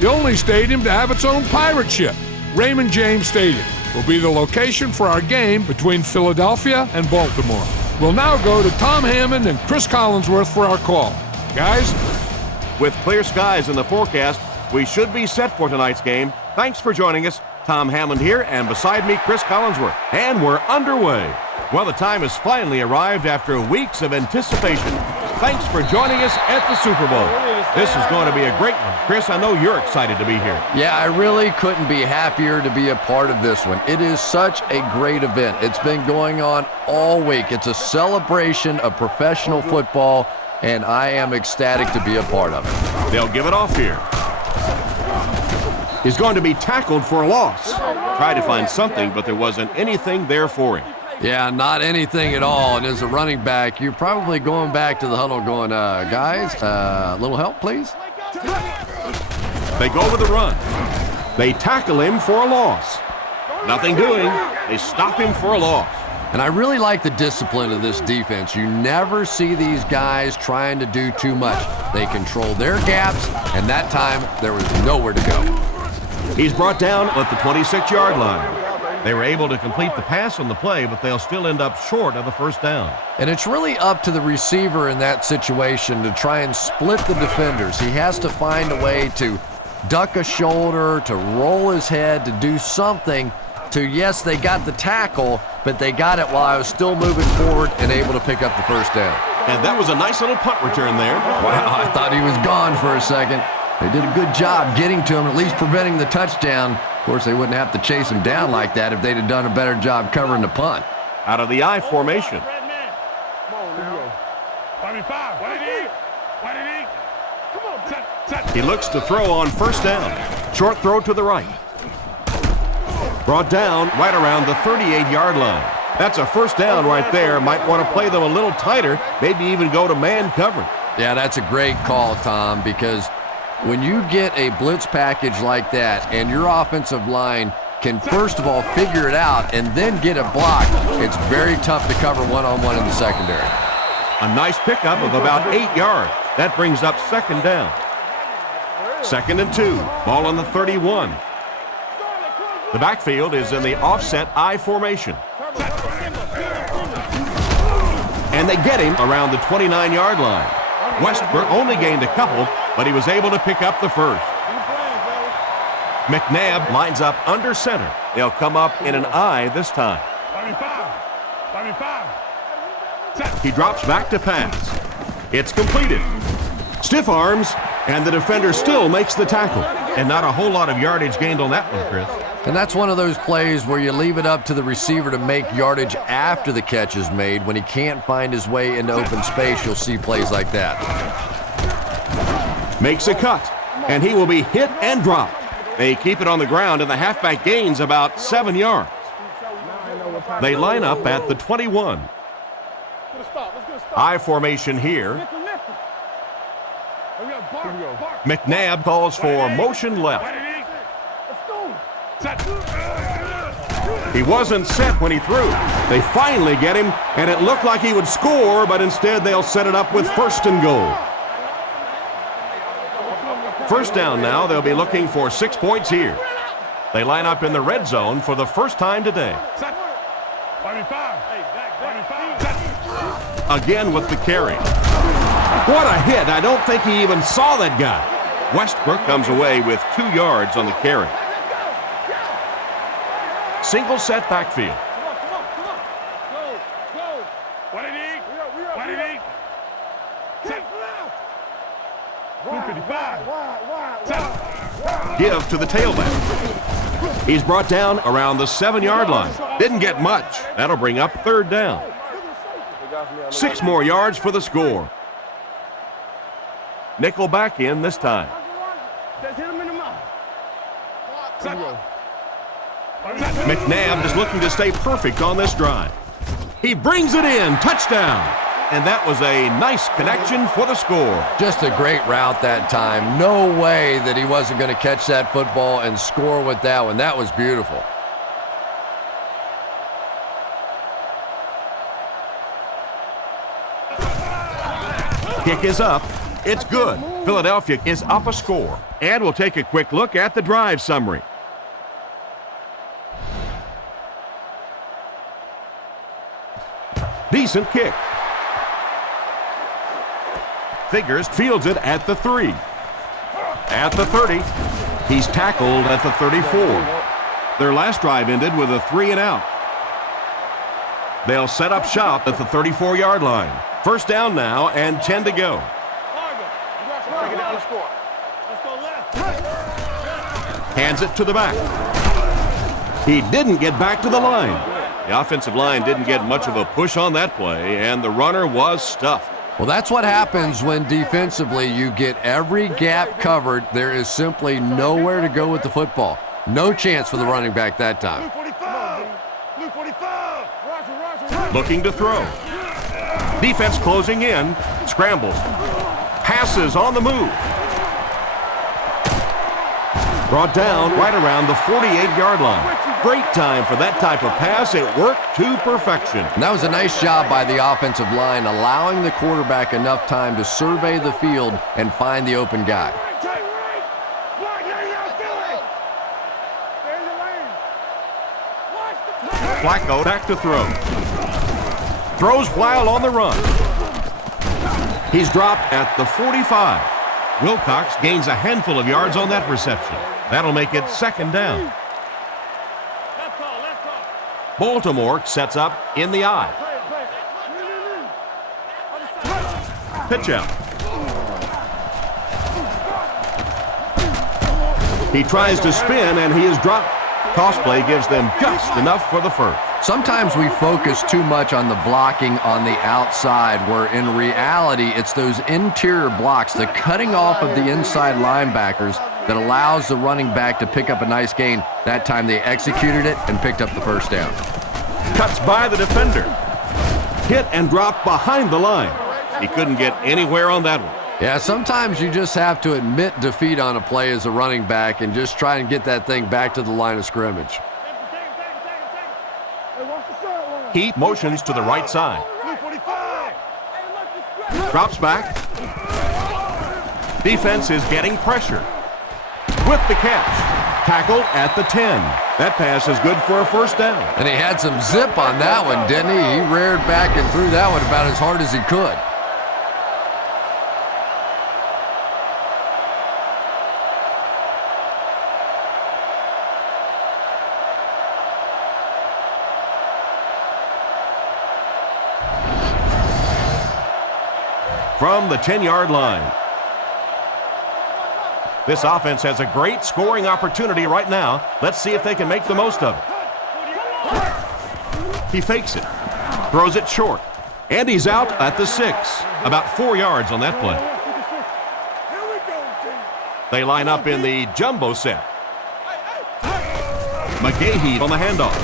the only stadium to have its own pirate ship. Raymond James Stadium will be the location for our game between Philadelphia and Baltimore. We'll now go to Tom Hammond and Chris Collinsworth for our call. Guys? With clear skies in the forecast, we should be set for tonight's game. Thanks for joining us. Tom Hammond here, and beside me, Chris Collinsworth. And we're underway. Well, the time has finally arrived after weeks of anticipation. Thanks for joining us at the Super Bowl. This is going to be a great one. Chris, I know you're excited to be here. Yeah, I really couldn't be happier to be a part of this one. It is such a great event. It's been going on all week. It's a celebration of professional football, and I am ecstatic to be a part of it. They'll give it off here. He's going to be tackled for a loss. Tried to find something, but there wasn't anything there for him. Yeah, not anything at all. And as a running back, you're probably going back to the huddle going, guys, a little help, please? They go with the run. They tackle him for a loss. Nothing doing. They stop him for a loss. And I really like the discipline of this defense. You never see these guys trying to do too much. They control their gaps, and that time there was nowhere to go. He's brought down at the 26-yard line. They were able to complete the pass on the play, but they'll still end up short of the first down. And it's really up to the receiver in that situation to try and split the defenders. He has to find a way to duck a shoulder, to roll his head, to do something to, yes, they got the tackle, but they got it while I was still moving forward and able to pick up the first down. And that was a nice little punt return there. Wow, I thought he was gone for a second. They did a good job getting to him, at least preventing the touchdown. Of course, they wouldn't have to chase him down like that if they'd have done a better job covering the punt. Out of the I formation. He looks to throw on first down. Short throw to the right. Brought down right around the 38-yard line. That's a first down right there. Might want to play them a little tighter, maybe even go to man coverage. Yeah, that's a great call, Tom, because when you get a blitz package like that and your offensive line can first of all figure it out and then get it blocked, it's very tough to cover one-on-one in the secondary. A nice pickup of about 8 yards. That brings up second down. 2nd and 2. Ball on the 31. The backfield is in the offset I formation. And they get him around the 29-yard line. Westbrook only gained a couple, but he was able to pick up the first. McNabb lines up under center. They'll come up in an I this time. He drops back to pass. It's completed. Stiff arms, and the defender still makes the tackle. And not a whole lot of yardage gained on that one, Chris. And that's one of those plays where you leave it up to the receiver to make yardage after the catch is made. When he can't find his way into open space, you'll see plays like that. Makes a cut, and he will be hit and dropped. They keep it on the ground, and the halfback gains about 7 yards. They line up at the 21. I formation here. McNabb calls for motion left. He wasn't set when he threw. They finally get him, and it looked like he would score, but instead they'll set it up with 1st and goal. First down now. They'll be looking for 6 points here. They line up in the red zone for the first time today. Again with the carry. What a hit. I don't think he even saw that guy. Westbrook comes away with 2 yards on the carry. Single set backfield. Give to the tailback. He's brought down around the 7-yard line. Didn't get much. That'll bring up 3rd down. 6 more yards for the score. Nickel back in this time. McNabb is looking to stay perfect on this drive. He brings it in. Touchdown. And that was a nice connection for the score. Just a great route that time. No way that he wasn't going to catch that football and score with that one. That was beautiful. Kick is up. It's good. Philadelphia is up a score. And we'll take a quick look at the drive summary. Decent kick. Figures fields it at the 3. At the 30. He's tackled at the 34. Their last drive ended with a 3 and out. They'll set up shop at the 34-yard line. First down now and 10 to go. Hands it to the back. He didn't get back to the line. The offensive line didn't get much of a push on that play, and the runner was stuffed. Well, that's what happens when defensively you get every gap covered. There is simply nowhere to go with the football. No chance for the running back that time. Looking to throw. Defense closing in. Scrambles. Passes on the move. Brought down right around the 48-yard line. Great time for that type of pass. It worked to perfection. And that was a nice job by the offensive line, allowing the quarterback enough time to survey the field and find the open guy. Flacco back to throw. Throws while on the run. He's dropped at the 45. Wilcox gains a handful of yards on that reception. That'll make it second down. Baltimore sets up in the eye. Pitch out. He tries to spin and he is dropped. Toss play gives them just enough for the first. Sometimes we focus too much on the blocking on the outside, where in reality it's those interior blocks, the cutting off of the inside linebackers that allows the running back to pick up a nice gain. That time they executed it and picked up the first down. Cuts by the defender. Hit and dropped behind the line. He couldn't get anywhere on that one. Yeah, sometimes you just have to admit defeat on a play as a running back and just try and get that thing back to the line of scrimmage. He motions to the right side. Drops back. Defense is getting pressure. With the catch. Tackled at the 10. That pass is good for a first down. And he had some zip on that one, didn't he? He reared back and threw that one about as hard as he could. From the 10-yard line. This offense has a great scoring opportunity right now. Let's see if they can make the most of it. He fakes it. Throws it short. And he's out at the 6. About 4 yards on that play. They line up in the jumbo set. McGahee on the handoff.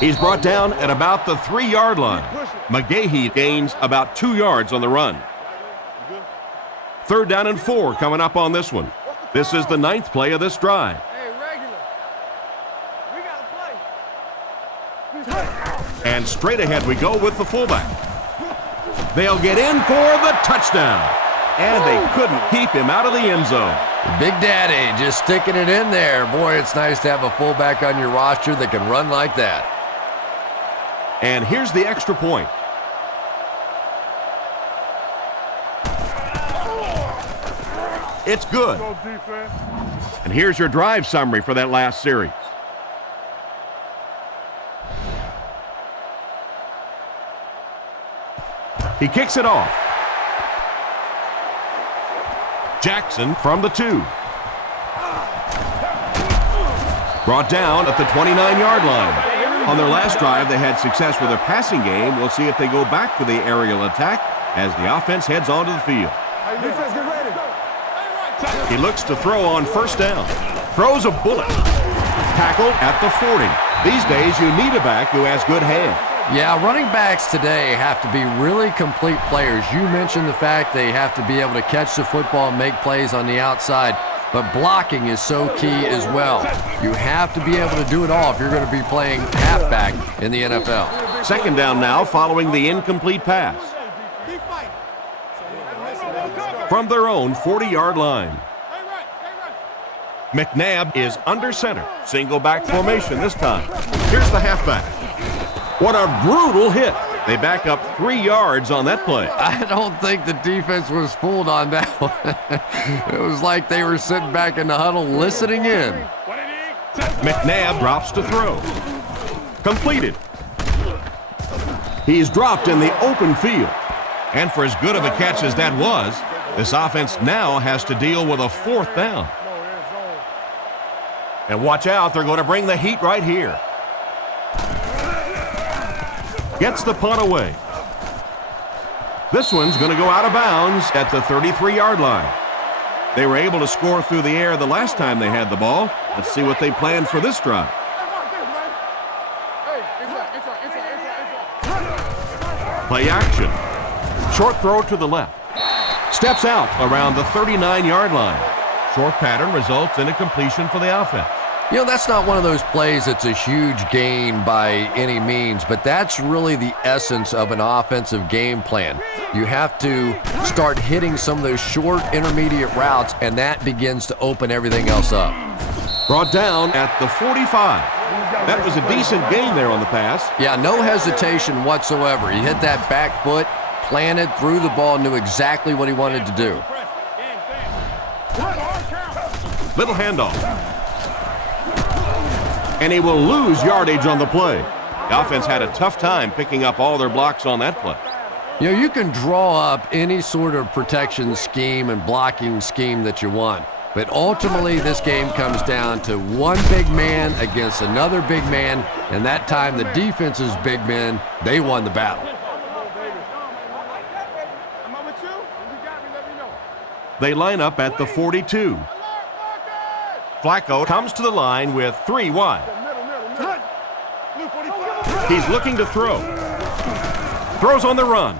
He's brought down at about the 3-yard line. McGahee gains about 2 yards on the run. Third down and 4 coming up on this one. This is the 9th play of this drive. And straight ahead we go with the fullback. They'll get in for the touchdown. And they couldn't keep him out of the end zone. Big Daddy just sticking it in there. Boy, it's nice to have a fullback on your roster that can run like that. And here's the extra point. It's good. And here's your drive summary for that last series. He kicks it off. Jackson from the 2. Brought down at the 29-yard line. On their last drive, they had success with their passing game. We'll see if they go back to the aerial attack as the offense heads onto the field. He looks to throw on first down. Throws a bullet. Tackled at the 40. These days, you need a back who has good hands. Yeah, running backs today have to be really complete players. You mentioned the fact they have to be able to catch the football and make plays on the outside, but blocking is so key as well. You have to be able to do it all if you're going to be playing halfback in the NFL. Second down now following the incomplete pass. from their own 40-yard line. McNabb is under center. Single back formation this time. Here's the halfback. What a brutal hit. They back up 3 yards on that play. I don't think the defense was fooled on that one. It was like they were sitting back in the huddle listening in. McNabb drops to throw. Completed. He's dropped in the open field. And for as good of a catch as that was, this offense now has to deal with a 4th down. And watch out, they're going to bring the heat right here. Gets the punt away. This one's going to go out of bounds at the 33-yard line. They were able to score through the air the last time they had the ball. Let's see what they planned for this drive. Play action. Short throw to the left. Steps out around the 39-yard line. Short pattern results in a completion for the offense. You know, that's not one of those plays that's a huge gain by any means, but that's really the essence of an offensive game plan. You have to start hitting some of those short intermediate routes, and that begins to open everything else up. Brought down at the 45. That was a decent gain there on the pass. Yeah, no hesitation whatsoever. He hit that back foot, planted, threw the ball, knew exactly what he wanted to do. Little handoff. And he will lose yardage on the play. The offense had a tough time picking up all their blocks on that play. You know, you can draw up any sort of protection scheme and blocking scheme that you want, but ultimately this game comes down to one big man against another big man, and that time the defense's big men, they won the battle. They line up at the 42. Flacco comes to the line with 3 wide. He's looking to throw. Throws on the run.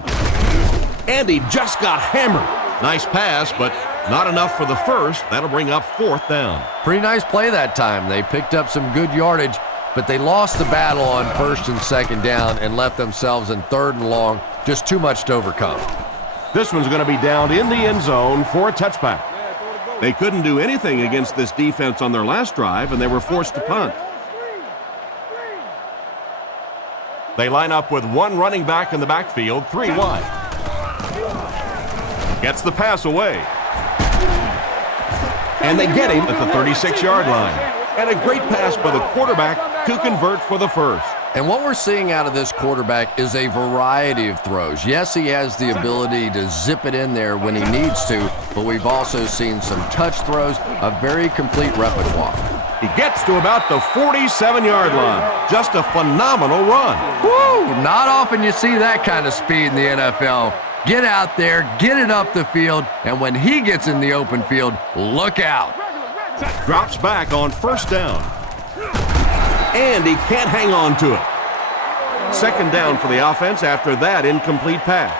And he just got hammered. Nice pass, but not enough for the first. That'll bring up 4th down. Pretty nice play that time. They picked up some good yardage, but they lost the battle on 1st and 2nd down and left themselves in 3rd and long. Just too much to overcome. This one's going to be down in the end zone for a touchback. They couldn't do anything against this defense on their last drive, and they were forced to punt. They line up with 1 running back in the backfield, 3 wide. Gets the pass away. And they get him at the 36-yard line. And a great pass by the quarterback to convert for the first. And what we're seeing out of this quarterback is a variety of throws. Yes, he has the ability to zip it in there when he needs to, but we've also seen some touch throws, a very complete repertoire. He gets to about the 47-yard line. Just a phenomenal run. Woo! Not often you see that kind of speed in the NFL. Get out there, get it up the field, and when he gets in the open field, look out. Drops back on 1st down. And he can't hang on to it. 2nd down for the offense after that incomplete pass.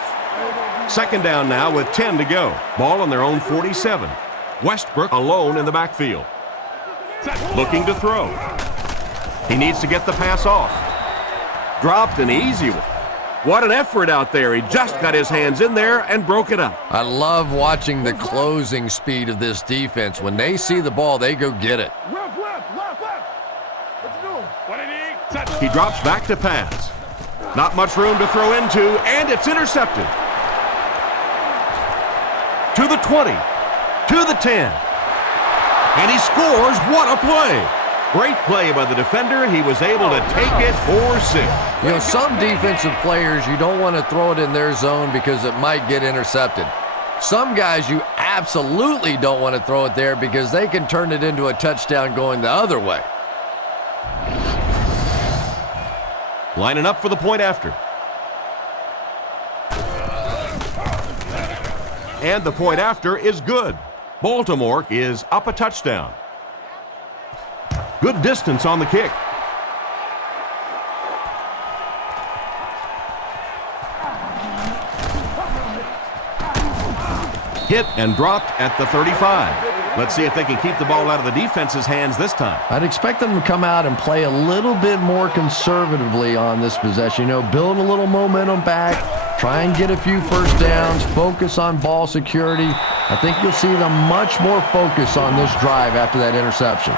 2nd down now with 10 to go. Ball on their own 47. Westbrook alone in the backfield. Looking to throw. He needs to get the pass off. Dropped an easy one. What an effort out there. He just got his hands in there and broke it up. I love watching the closing speed of this defense. When they see the ball, they go get it. He drops back to pass. Not much room to throw into, and it's intercepted. To the 20, to the 10. And he scores. What a play. Great play by the defender. He was able to take it for 6. You know, some defensive players, you don't want to throw it in their zone because it might get intercepted. Some guys, you absolutely don't want to throw it there because they can turn it into a touchdown going the other way. Lining up for the point after. And the point after is good. Baltimore is up a touchdown. Good distance on the kick. Hit and dropped at the 35. Let's see if they can keep the ball out of the defense's hands this time. I'd expect them to come out and play a little bit more conservatively on this possession. You know, build a little momentum back, try and get a few first downs, focus on ball security. I think you'll see them much more focused on this drive after that interception.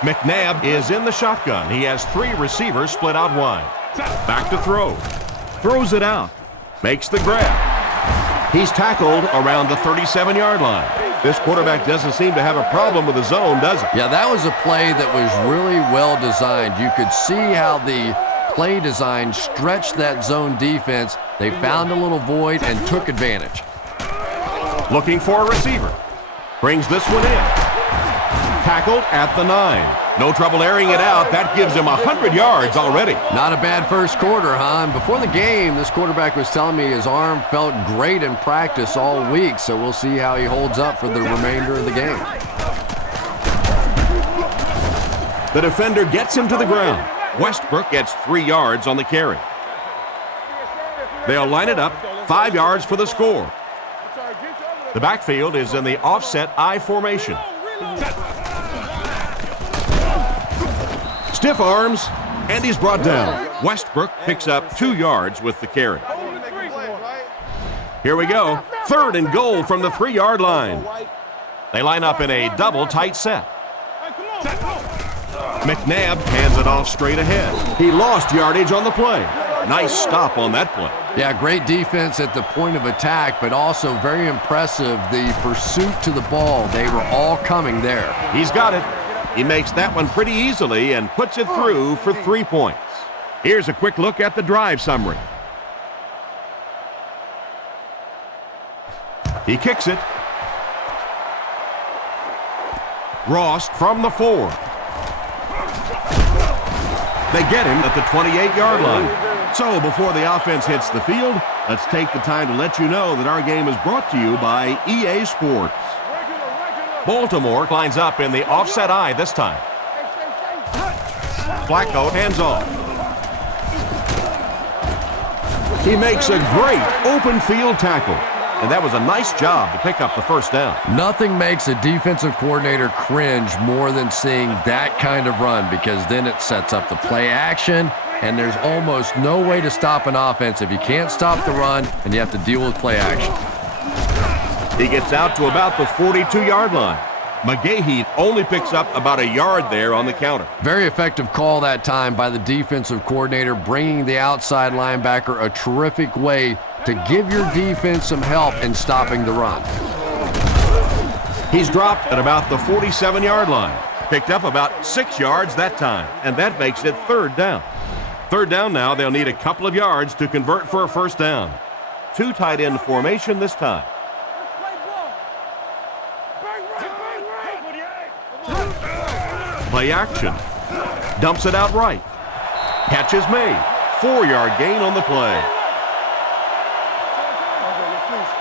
McNabb is in the shotgun. He has 3 receivers split out wide. Back to throw. Throws it out. Makes the grab. He's tackled around the 37-yard line. This quarterback doesn't seem to have a problem with the zone, does he? Yeah, that was a play that was really well designed. You could see how the play design stretched that zone defense. They found a little void and took advantage. Looking for a receiver. Brings this one in. Tackled at the 9. No trouble airing it out. That gives him 100 yards already. Not a bad first quarter, huh? And before the game, this quarterback was telling me his arm felt great in practice all week, so we'll see how he holds up for the remainder of the game. The defender gets him to the ground. Westbrook gets 3 yards on the carry. They'll line it up, 5 yards for the score. The backfield is in the offset I formation. Stiff arms, and he's brought down. Westbrook picks up 2 yards with the carry. Here we go. 3rd and goal from the 3-yard line. They line up in a double tight set. McNabb hands it off straight ahead. He lost yardage on the play. Nice stop on that play. Yeah, great defense at the point of attack, but also very impressive the pursuit to the ball. They were all coming there. He's got it. He makes that one pretty easily and puts it through for 3 points. Here's a quick look at the drive summary. He kicks it. Ross from the 4. They get him at the 28-yard line. So before the offense hits the field, let's take the time to let you know that our game is brought to you by EA Sports. Baltimore lines up in the offset I this time. Flacco hands off. He makes a great open field tackle. And that was a nice job to pick up the first down. Nothing makes a defensive coordinator cringe more than seeing that kind of run, because then it sets up the play action, and there's almost no way to stop an offense if you can't stop the run and you have to deal with play action. He gets out to about the 42-yard line. McGahee only picks up about a yard there on the counter. Very effective call that time by the defensive coordinator, bringing the outside linebacker a terrific way to give your defense some help in stopping the run. He's dropped at about the 47-yard line. Picked up about 6 yards that time, and that makes it 3rd down. 3rd down now, they'll need a couple of yards to convert for a first down. 2 tight end formation this time. Play action. Dumps it out right. Catch is made. 4-yard gain on the play.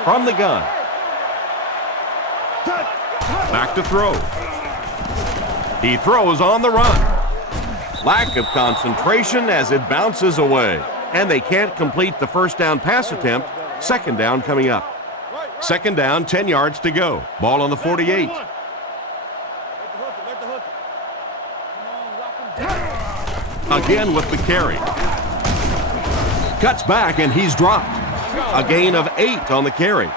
From the gun. Back to throw. He throws on the run. Lack of concentration as it bounces away. And they can't complete the first down pass attempt. 2nd down coming up. 2nd down, 10 yards to go. Ball on the 48. Again with the carry. Cuts back and he's dropped. A gain of 8 on the carry.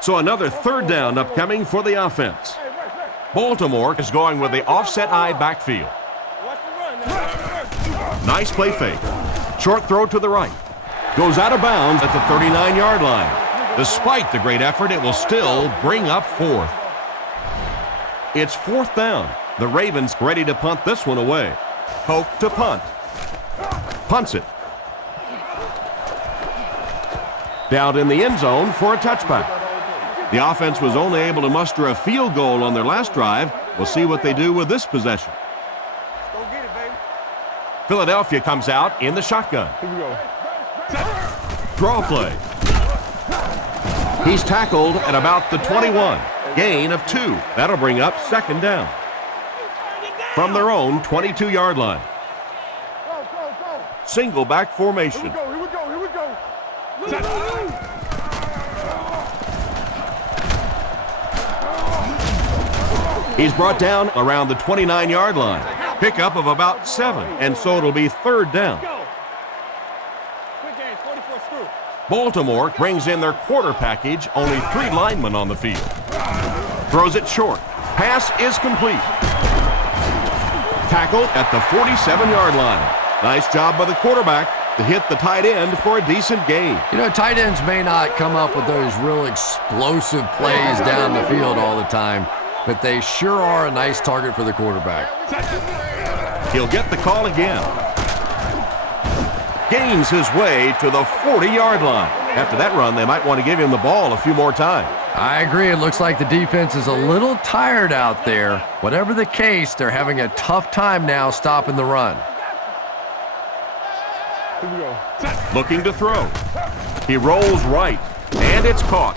So another 3rd down upcoming for the offense. Baltimore is going with the offset I backfield. Nice play fake. Short throw to the right. Goes out of bounds at the 39-yard line. Despite the great effort, it will still bring up 4th. It's 4th down. The Ravens ready to punt this one away. Poke to punt. Punts it. Down in the end zone for a touchback. The offense was only able to muster a field goal on their last drive. We'll see what they do with this possession. Go get it, baby. Philadelphia comes out in the shotgun. Here we go. Draw play. He's tackled at about the 21. Gain of 2. That'll bring up 2nd down. From their own 22-yard line. Go. Single back formation. Here we go. He's brought down around the 29-yard line. Pickup of about 7, and so it'll be 3rd down. Quick game, 44 screw. Baltimore brings in their quarter package, only 3 linemen on the field. Throws it short. Pass is complete. Tackled at the 47-yard line. Nice job by the quarterback to hit the tight end for a decent gain. You know, tight ends may not come up with those real explosive plays down the field all the time, but they sure are a nice target for the quarterback. He'll get the call again. Gains his way to the 40-yard line. After that run, they might want to give him the ball a few more times. I agree. It looks like the defense is a little tired out there. Whatever the case, they're having a tough time now stopping the run. Here we go. Looking to throw. He rolls right, and it's caught.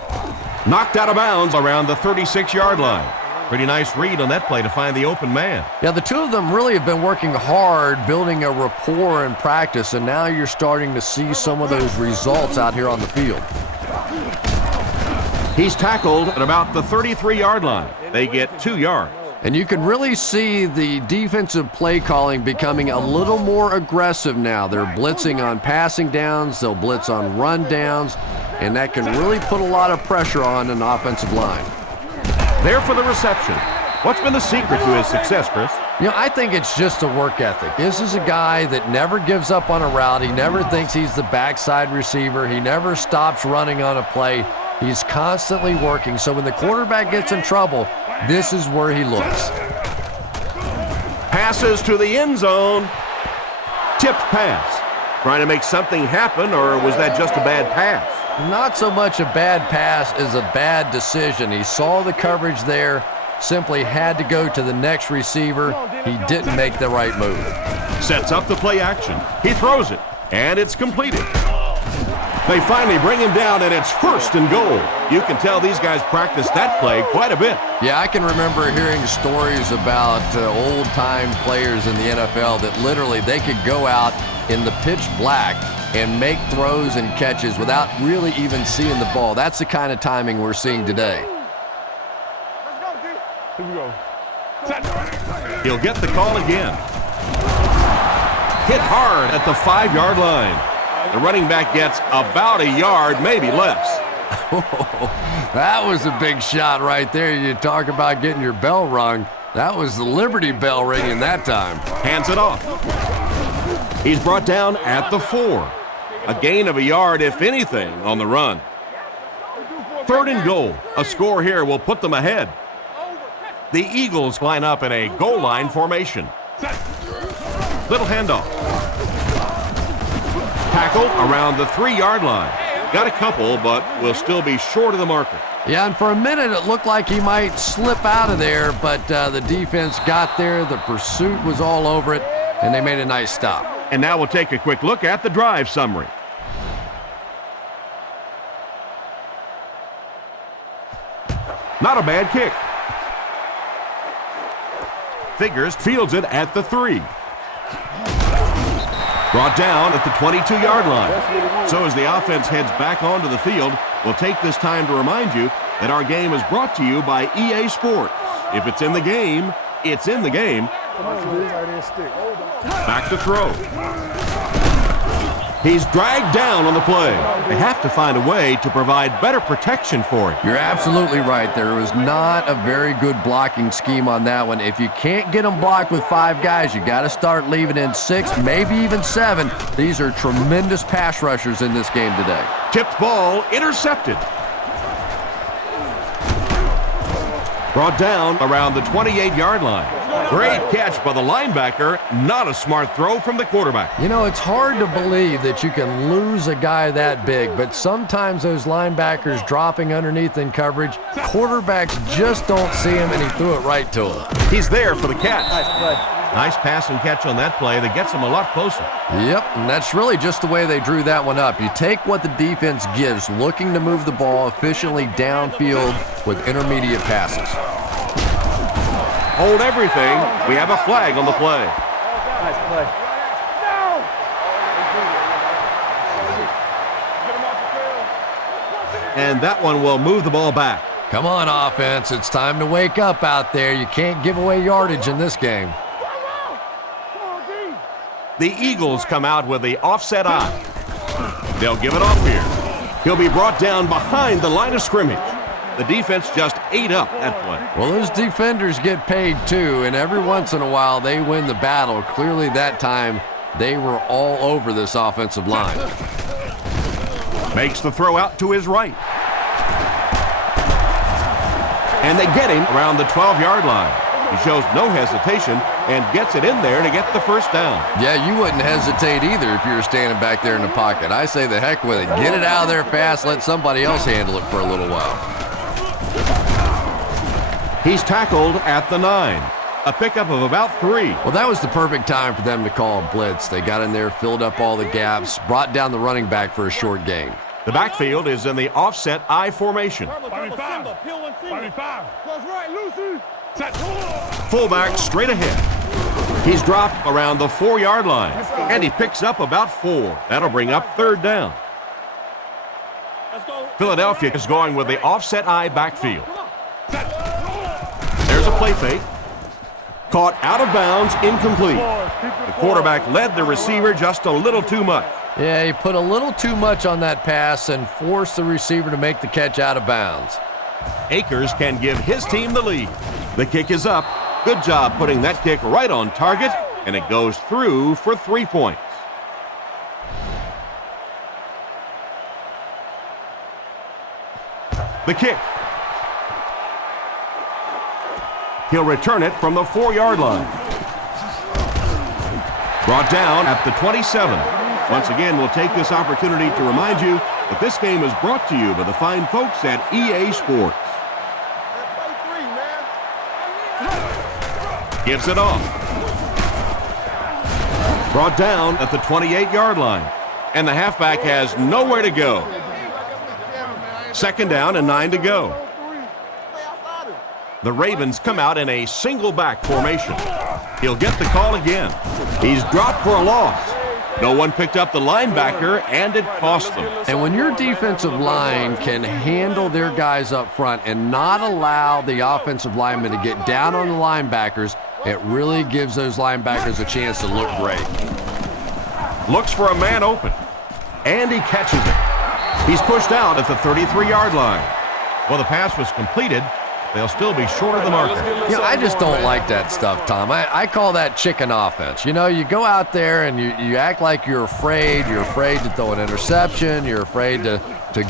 Knocked out of bounds around the 36-yard line. Pretty nice read on that play to find the open man. Yeah, the two of them really have been working hard, building a rapport in practice, and now you're starting to see some of those results out here on the field. He's tackled at about the 33-yard line. They get 2 yards. And you can really see the defensive play calling becoming a little more aggressive now. They're blitzing on passing downs, they'll blitz on run downs, and that can really put a lot of pressure on an offensive line. There for the reception. What's been the secret to his success, Chris? You know, I think it's just a work ethic. This is a guy that never gives up on a route. He never thinks he's the backside receiver. He never stops running on a play. He's constantly working. So when the quarterback gets in trouble, this is where he looks. Passes to the end zone. Tipped pass. Trying to make something happen, or was that just a bad pass? Not so much a bad pass as a bad decision. He saw the coverage there, simply had to go to the next receiver. He didn't make the right move. Sets up the play action. He throws it, and it's completed. They finally bring him down, and it's 1st and goal. You can tell these guys practiced that play quite a bit. Yeah, I can remember hearing stories about old-time players in the NFL that literally they could go out in the pitch black and make throws and catches without really even seeing the ball. That's the kind of timing we're seeing today. Here we go. He'll get the call again. Hit hard at the 5-yard line. The running back gets about a yard, maybe less. That was a big shot right there. You talk about getting your bell rung. That was the Liberty Bell ringing that time. Hands it off. He's brought down at the 4. A gain of a yard, if anything, on the run. 3rd and goal. A score here will put them ahead. The Eagles line up in a goal line formation. Little handoff. Tackled around the 3-yard line. Got a couple, but will still be short of the marker. Yeah, and for a minute it looked like he might slip out of there, but the defense got there. The pursuit was all over it, and they made a nice stop. And now we'll take a quick look at the drive summary. Not a bad kick. Figures fields it at the 3. Brought down at the 22-yard line. So as the offense heads back onto the field, we'll take this time to remind you that our game is brought to you by EA Sports. If it's in the game, it's in the game. Back to throw. He's dragged down on the play. They have to find a way to provide better protection for him. You're absolutely right. There was not a very good blocking scheme on that one. If you can't get them blocked with 5 guys, you got to start leaving in 6, maybe even 7. These are tremendous pass rushers in this game today. Tipped ball intercepted. Brought down around the 28-yard line. Great catch by the linebacker. Not a smart throw from the quarterback. You know, it's hard to believe that you can lose a guy that big, but sometimes those linebackers dropping underneath in coverage, quarterbacks just don't see him, and he threw it right to him. He's there for the catch. Nice play. Nice pass and catch on that play that gets him a lot closer. Yep, and that's really just the way they drew that one up. You take what the defense gives, looking to move the ball efficiently downfield with intermediate passes. Hold everything. We have a flag on the play. Nice play. And that one will move the ball back. Come on, offense. It's time to wake up out there. You can't give away yardage in this game. The Eagles come out with the offset eye. They'll give it off here. He'll be brought down behind the line of scrimmage. The defense just ate up that play. Well, those defenders get paid too, and every once in a while they win the battle. Clearly that time they were all over this offensive line. Makes the throw out to his right. And they get him around the 12-yard line. He shows no hesitation and gets it in there to get the first down. Yeah, you wouldn't hesitate either if you were standing back there in the pocket. I say the heck with it. Get it out of there fast. Let somebody else handle it for a little while. He's tackled at the 9. A pickup of about 3. Well, that was the perfect time for them to call a blitz. They got in there, filled up all the gaps, brought down the running back for a short gain. The backfield is in the offset I formation. 25. Close right, Lucy. Fullback straight ahead. He's dropped around the 4-yard line, and he picks up about 4. That'll bring up 3rd down. Philadelphia is going with the offset I backfield. There's a play fake. Caught out of bounds, incomplete. The quarterback led the receiver just a little too much. Yeah, he put a little too much on that pass and forced the receiver to make the catch out of bounds. Akers can give his team the lead. The kick is up. Good job putting that kick right on target, and it goes through for 3 points. The kick. He'll return it from the 4-yard line. Brought down at the 27. Once again, we'll take this opportunity to remind you that this game is brought to you by the fine folks at EA Sports. Gives it off. Brought down at the 28-yard line. And the halfback has nowhere to go. 2nd down and 9 to go. The Ravens come out in a single back formation. He'll get the call again. He's dropped for a loss. No one picked up the linebacker, and it cost them. And when your defensive line can handle their guys up front and not allow the offensive linemen to get down on the linebackers, it really gives those linebackers a chance to look great. Looks for a man open, and he catches it. He's pushed out at the 33-yard line. Well, the pass was completed. They'll still be short of the marker. You know, I just don't like that stuff, Tom. I call that chicken offense. You know, you go out there and you act like you're afraid. You're afraid to throw an interception. You're afraid to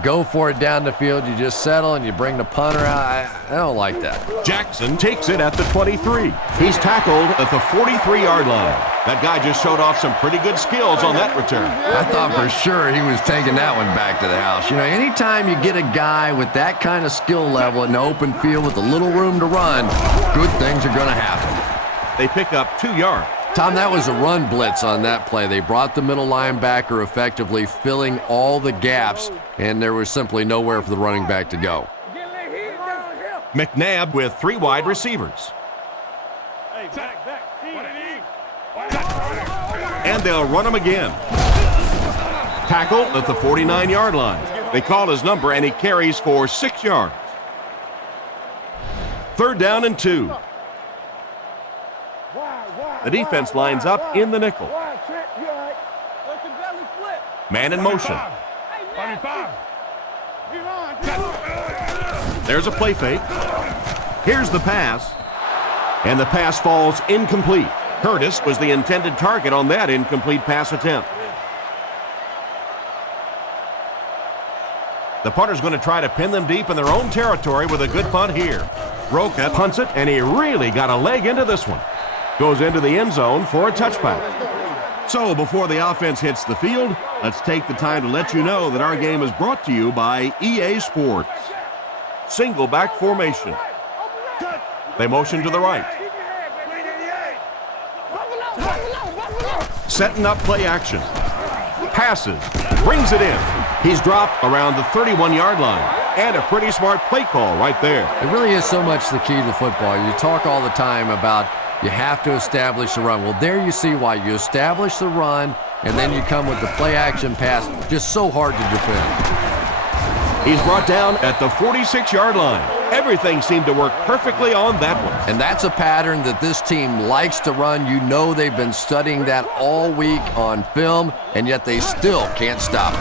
go for it down the field. You just settle and you bring the punter out. I don't like that. Jackson takes it at the 23. He's tackled at the 43-yard line. That guy just showed off some pretty good skills on that return. I thought for sure he was taking that one back to the house. You know, anytime you get a guy with that kind of skill level in the open field with a little room to run, good things are going to happen. They pick up 2 yards. Tom, that was a run blitz on that play. They brought the middle linebacker effectively, filling all the gaps, and there was simply nowhere for the running back to go. McNabb with 3 wide receivers. And they'll run him again. Tackled at the 49-yard line. They call his number, and he carries for 6 yards. 3rd down and 2. The defense lines up in the nickel. Man in motion. There's a play fake. Here's the pass. And the pass falls incomplete. Curtis was the intended target on that incomplete pass attempt. The punter's going to try to pin them deep in their own territory with a good punt here. Roca punts it, and he really got a leg into this one. Goes into the end zone for a touchback. So before the offense hits the field, let's take the time to let you know that our game is brought to you by EA Sports. Single back formation. They motion to the right. Setting up play action. Passes. Brings it in. He's dropped around the 31-yard line. And a pretty smart play call right there. It really is so much the key to football. You talk all the time about you have to establish the run. Well, there you see why. You establish the run, and then you come with the play action pass. Just so hard to defend. He's brought down at the 46-yard line. Everything seemed to work perfectly on that one. And that's a pattern that this team likes to run. You know they've been studying that all week on film, and yet they still can't stop it.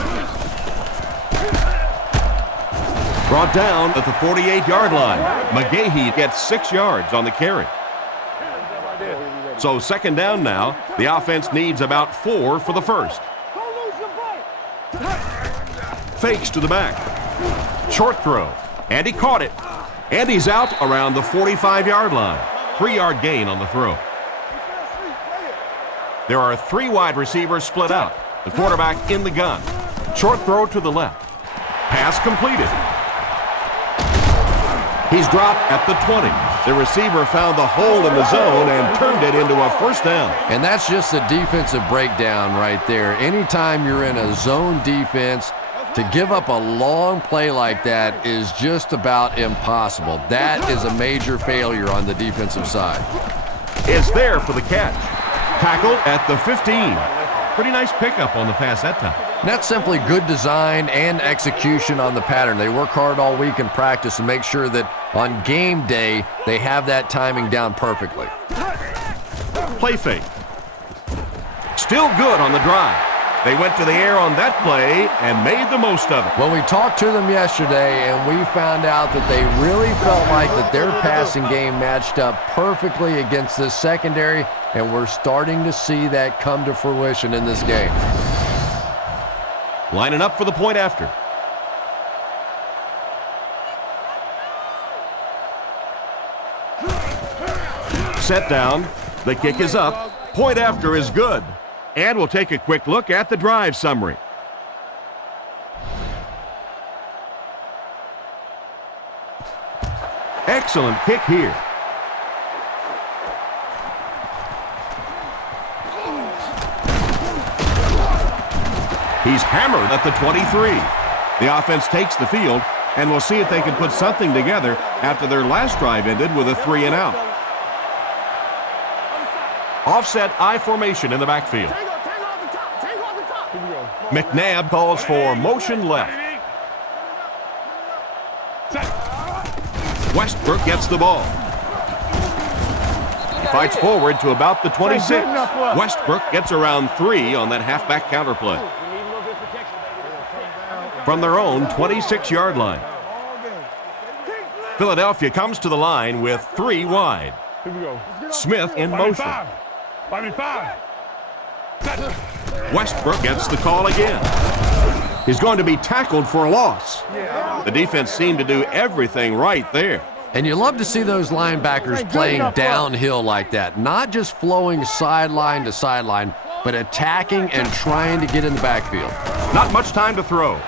Brought down at the 48-yard line. McGahee gets 6 yards on the carry. So second down now. The offense needs about 4 for the first. Fakes to the back. Short throw. And he caught it. And he's out around the 45-yard line. 3-yard gain on the throw. There are 3 wide receivers split out. The quarterback in the gun. Short throw to the left. Pass completed. He's dropped at the 20. The receiver found the hole in the zone and turned it into a first down. And that's just a defensive breakdown right there. Anytime you're in a zone defense, to give up a long play like that is just about impossible. That is a major failure on the defensive side. Is there for the catch. Tackle at the 15. Pretty nice pickup on the pass that time. And that's simply good design and execution on the pattern. They work hard all week in practice to make sure that on game day they have that timing down perfectly. Play fake. Still good on the drive. They went to the air on that play and made the most of it. Well, we talked to them yesterday, and we found out that they really felt like that their passing game matched up perfectly against this secondary, and we're starting to see that come to fruition in this game. Lining up for the point after. Set down. The kick is up. Point after is good. And we'll take a quick look at the drive summary. Excellent kick here. He's hammered at the 23. The offense takes the field, and we'll see if they can put something together after their last drive ended with a 3-and-out. Offset I formation in the backfield. McNabb calls for motion left. Westbrook gets the ball. He fights forward to about the 26. Westbrook gets around 3 on that halfback counterplay. From their own 26-yard line. Philadelphia comes to the line with 3 wide. Smith in motion. Westbrook gets the call again. He's going to be tackled for a loss. The defense seemed to do everything right there. And you love to see those linebackers playing downhill like that, not just flowing sideline to sideline, but attacking and trying to get in the backfield. Not much time to throw.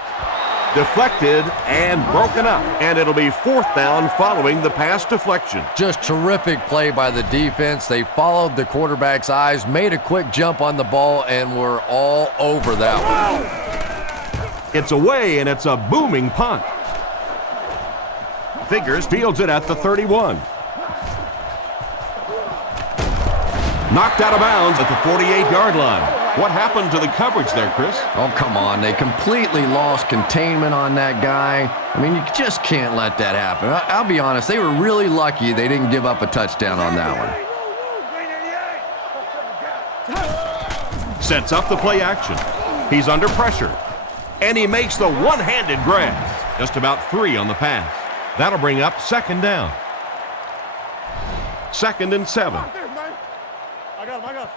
Deflected and broken up, and it'll be 4th down following the pass deflection. Just terrific play by the defense. They followed the quarterback's eyes, made a quick jump on the ball, and were all over that one. It's away, and it's a booming punt. Figures fields it at the 31. Knocked out of bounds at the 48-yard line. What happened to the coverage there, Chris? Oh, come on. They completely lost containment on that guy. I mean, you just can't let that happen. I'll be honest, they were really lucky they didn't give up a touchdown on that one. Sets up the play action. He's under pressure. And he makes the one-handed grab. Just about 3 on the pass. That'll bring up 2nd down. 2nd and 7. I got him.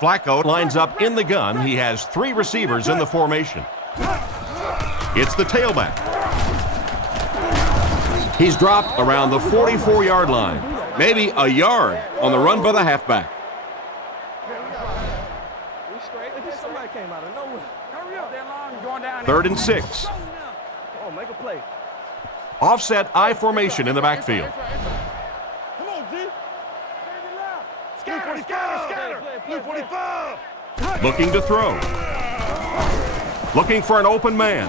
Flacco lines up in the gun. He has 3 receivers in the formation. It's the tailback. He's dropped around the 44-yard line. Maybe a yard on the run by the halfback. 3rd and 6. Offset I formation in the backfield. Looking to throw. Looking for an open man.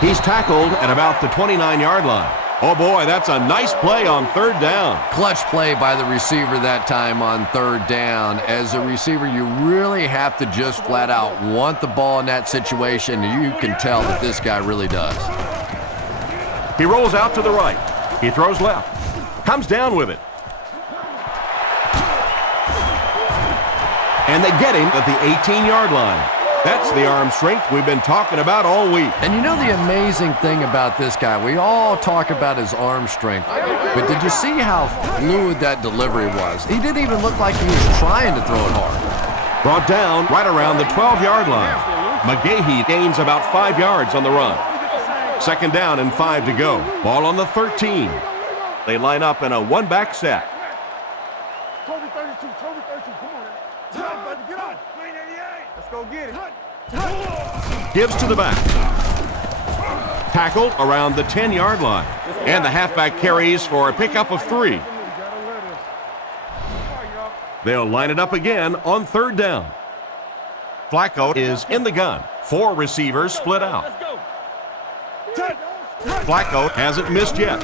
He's tackled at about the 29-yard line. Oh boy, that's a nice play on 3rd down. Clutch play by the receiver that time on 3rd down. As a receiver, you really have to just flat out want the ball in that situation. You can tell that this guy really does. He rolls out to the right. He throws left. Comes down with it. And they get him at the 18-yard line. That's the arm strength we've been talking about all week. And you know the amazing thing about this guy, we all talk about his arm strength, but did you see how fluid that delivery was? He didn't even look like he was trying to throw it hard. Brought down right around the 12-yard line. McGahee gains about 5 yards on the run. 2nd down and 5 to go. Ball on the 13. They line up in a one-back set. Toby 32, Toby 32, come on. Get on, baby, get on. Let's go get it. Gives to the back. Tackled around the 10-yard line. And the halfback carries for a pickup of 3. They'll line it up again on 3rd down. Flacco is in the gun. 4 receivers split out. Flacco hasn't missed yet.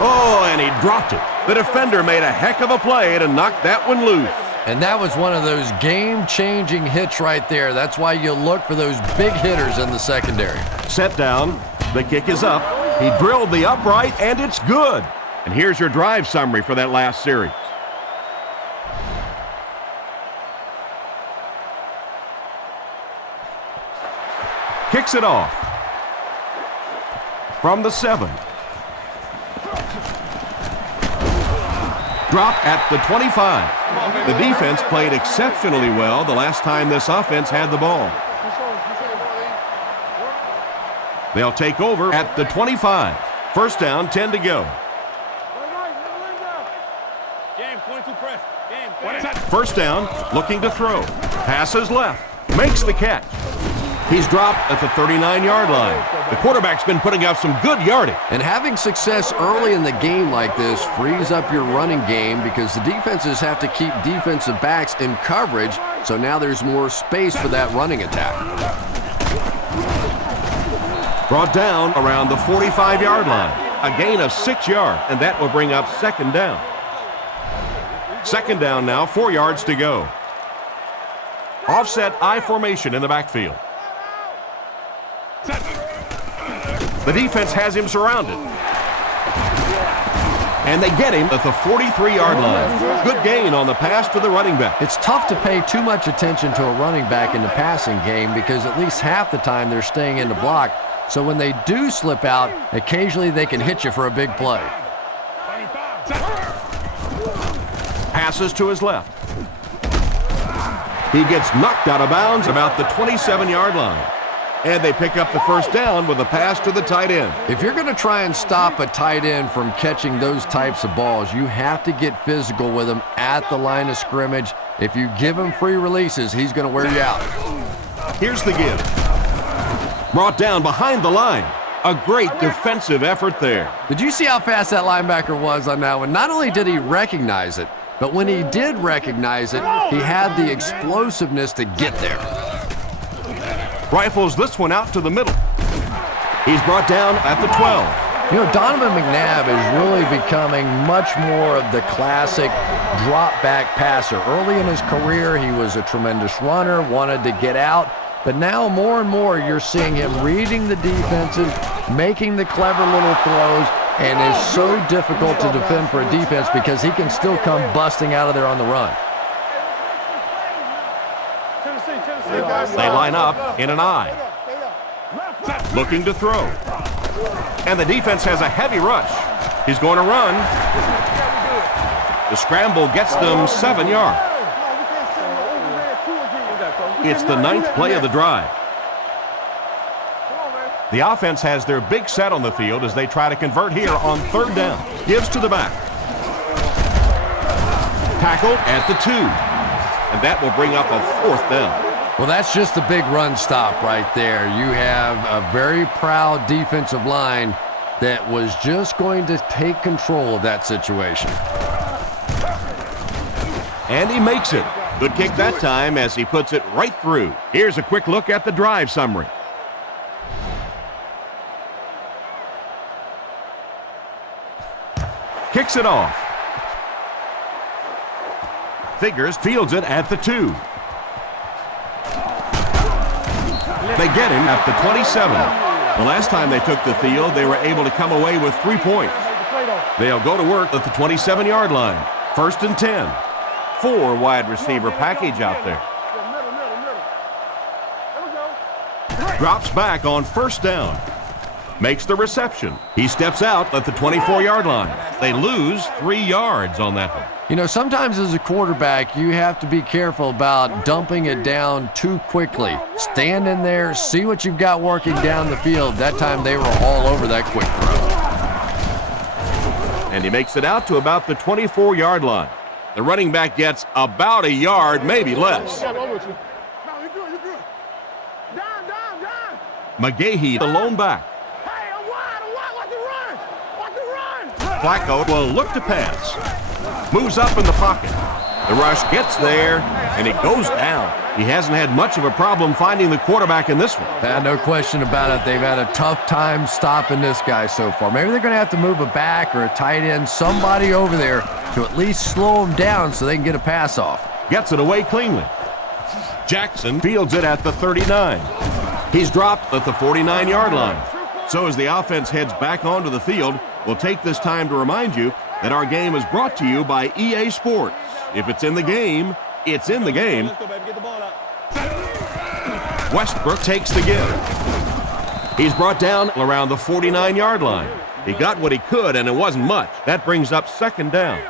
Oh, and he dropped it. The defender made a heck of a play to knock that one loose. And that was one of those game-changing hits right there. That's why you look for those big hitters in the secondary. Set down. The kick is up. He drilled the upright, and it's good. And here's your drive summary for that last series. Kicks it off. From the 7. Drop at the 25. The defense played exceptionally well the last time this offense had the ball. They'll take over at the 25. 1st down, 10 to go. James, 22 press. James, 1st down, looking to throw. Passes left. Makes the catch. He's dropped at the 39-yard line. The quarterback's been putting up some good yardage. And having success early in the game like this frees up your running game because the defenses have to keep defensive backs in coverage, so now there's more space for that running attack. Brought down around the 45-yard line. A gain of 6 yards, and that will bring up 2nd down. 2nd down now, 4 yards to go. Offset I formation in the backfield. The defense has him surrounded. And they get him at the 43-yard line. Good gain on the pass to the running back. It's tough to pay too much attention to a running back in the passing game because at least half the time they're staying in the block. So when they do slip out, occasionally they can hit you for a big play. Passes to his left. He gets knocked out of bounds about the 27-yard line. And they pick up the 1st down with a pass to the tight end. If you're going to try and stop a tight end from catching those types of balls, you have to get physical with him at the line of scrimmage. If you give him free releases, he's going to wear you out. Here's the give. Brought down behind the line. A great defensive effort there. Did you see how fast that linebacker was on that one? Not only did he recognize it, but when he did recognize it, he had the explosiveness to get there. Rifles this one out to the middle. He's brought down at the 12. You know, Donovan McNabb is really becoming much more of the classic drop-back passer. Early in his career, he was a tremendous runner, wanted to get out. But now more and more you're seeing him reading the defenses, making the clever little throws, and is so difficult to defend for a defense because he can still come busting out of there on the run. They line up in an I. Looking to throw. And the defense has a heavy rush. He's going to run. The scramble gets them 7 yards. It's the 9th play of the drive. The offense has their big set on the field as they try to convert here on 3rd down. Gives to the back. Tackled at the 2. And that will bring up a 4th down. Well, that's just a big run stop right there. You have a very proud defensive line that was just going to take control of that situation. And he makes it. Good kick that time as he puts it right through. Here's a quick look at the drive summary. Kicks it off. Figures fields it at the 2. They get him at the 27. The last time they took the field, they were able to come away with 3 points. They'll go to work at the 27-yard line. 1st and 10. 4 wide receiver package out there. Drops back on first down. Makes the reception. He steps out at the 24-yard line. They lose 3 yards on that one. You know, sometimes as a quarterback, you have to be careful about dumping it down too quickly. Stand in there, see what you've got working down the field. That time they were all over that quick throw. And he makes it out to about the 24-yard line. The running back gets about a yard, maybe less. McGahee, the lone back. Flacco will look to pass. Moves up in the pocket. The rush gets there, and it goes down. He hasn't had much of a problem finding the quarterback in this one. No question about it. They've had a tough time stopping this guy so far. Maybe they're going to have to move a back or a tight end, somebody over there to at least slow him down so they can get a pass off. Gets it away cleanly. Jackson fields it at the 39. He's dropped at the 49-yard line. So as the offense heads back onto the field, we'll take this time to remind you that our game is brought to you by EA Sports. If it's in the game, it's in the game. Westbrook takes the give. He's brought down around the 49-yard line. He got what he could, and it wasn't much. That brings up second down.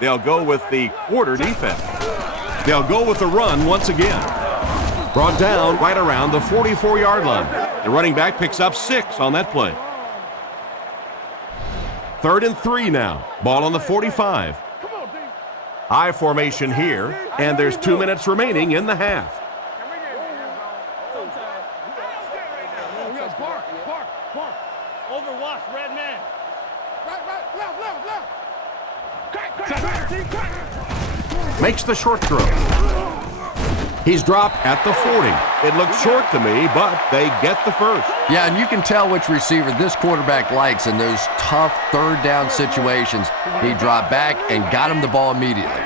They'll go with the quarter defense. They'll go with the run once again. Brought down right around the 44-yard line. The running back picks up 6 on that play. 3rd and 3 now. Ball on the 45. High formation here, and there's 2 minutes remaining in the half. Overwatch, red man. Right, left. Makes the short throw. He's dropped at the 40. It looks short to me, but they get the first. Yeah, and you can tell which receiver this quarterback likes in those tough third down situations. He dropped back and got him the ball immediately.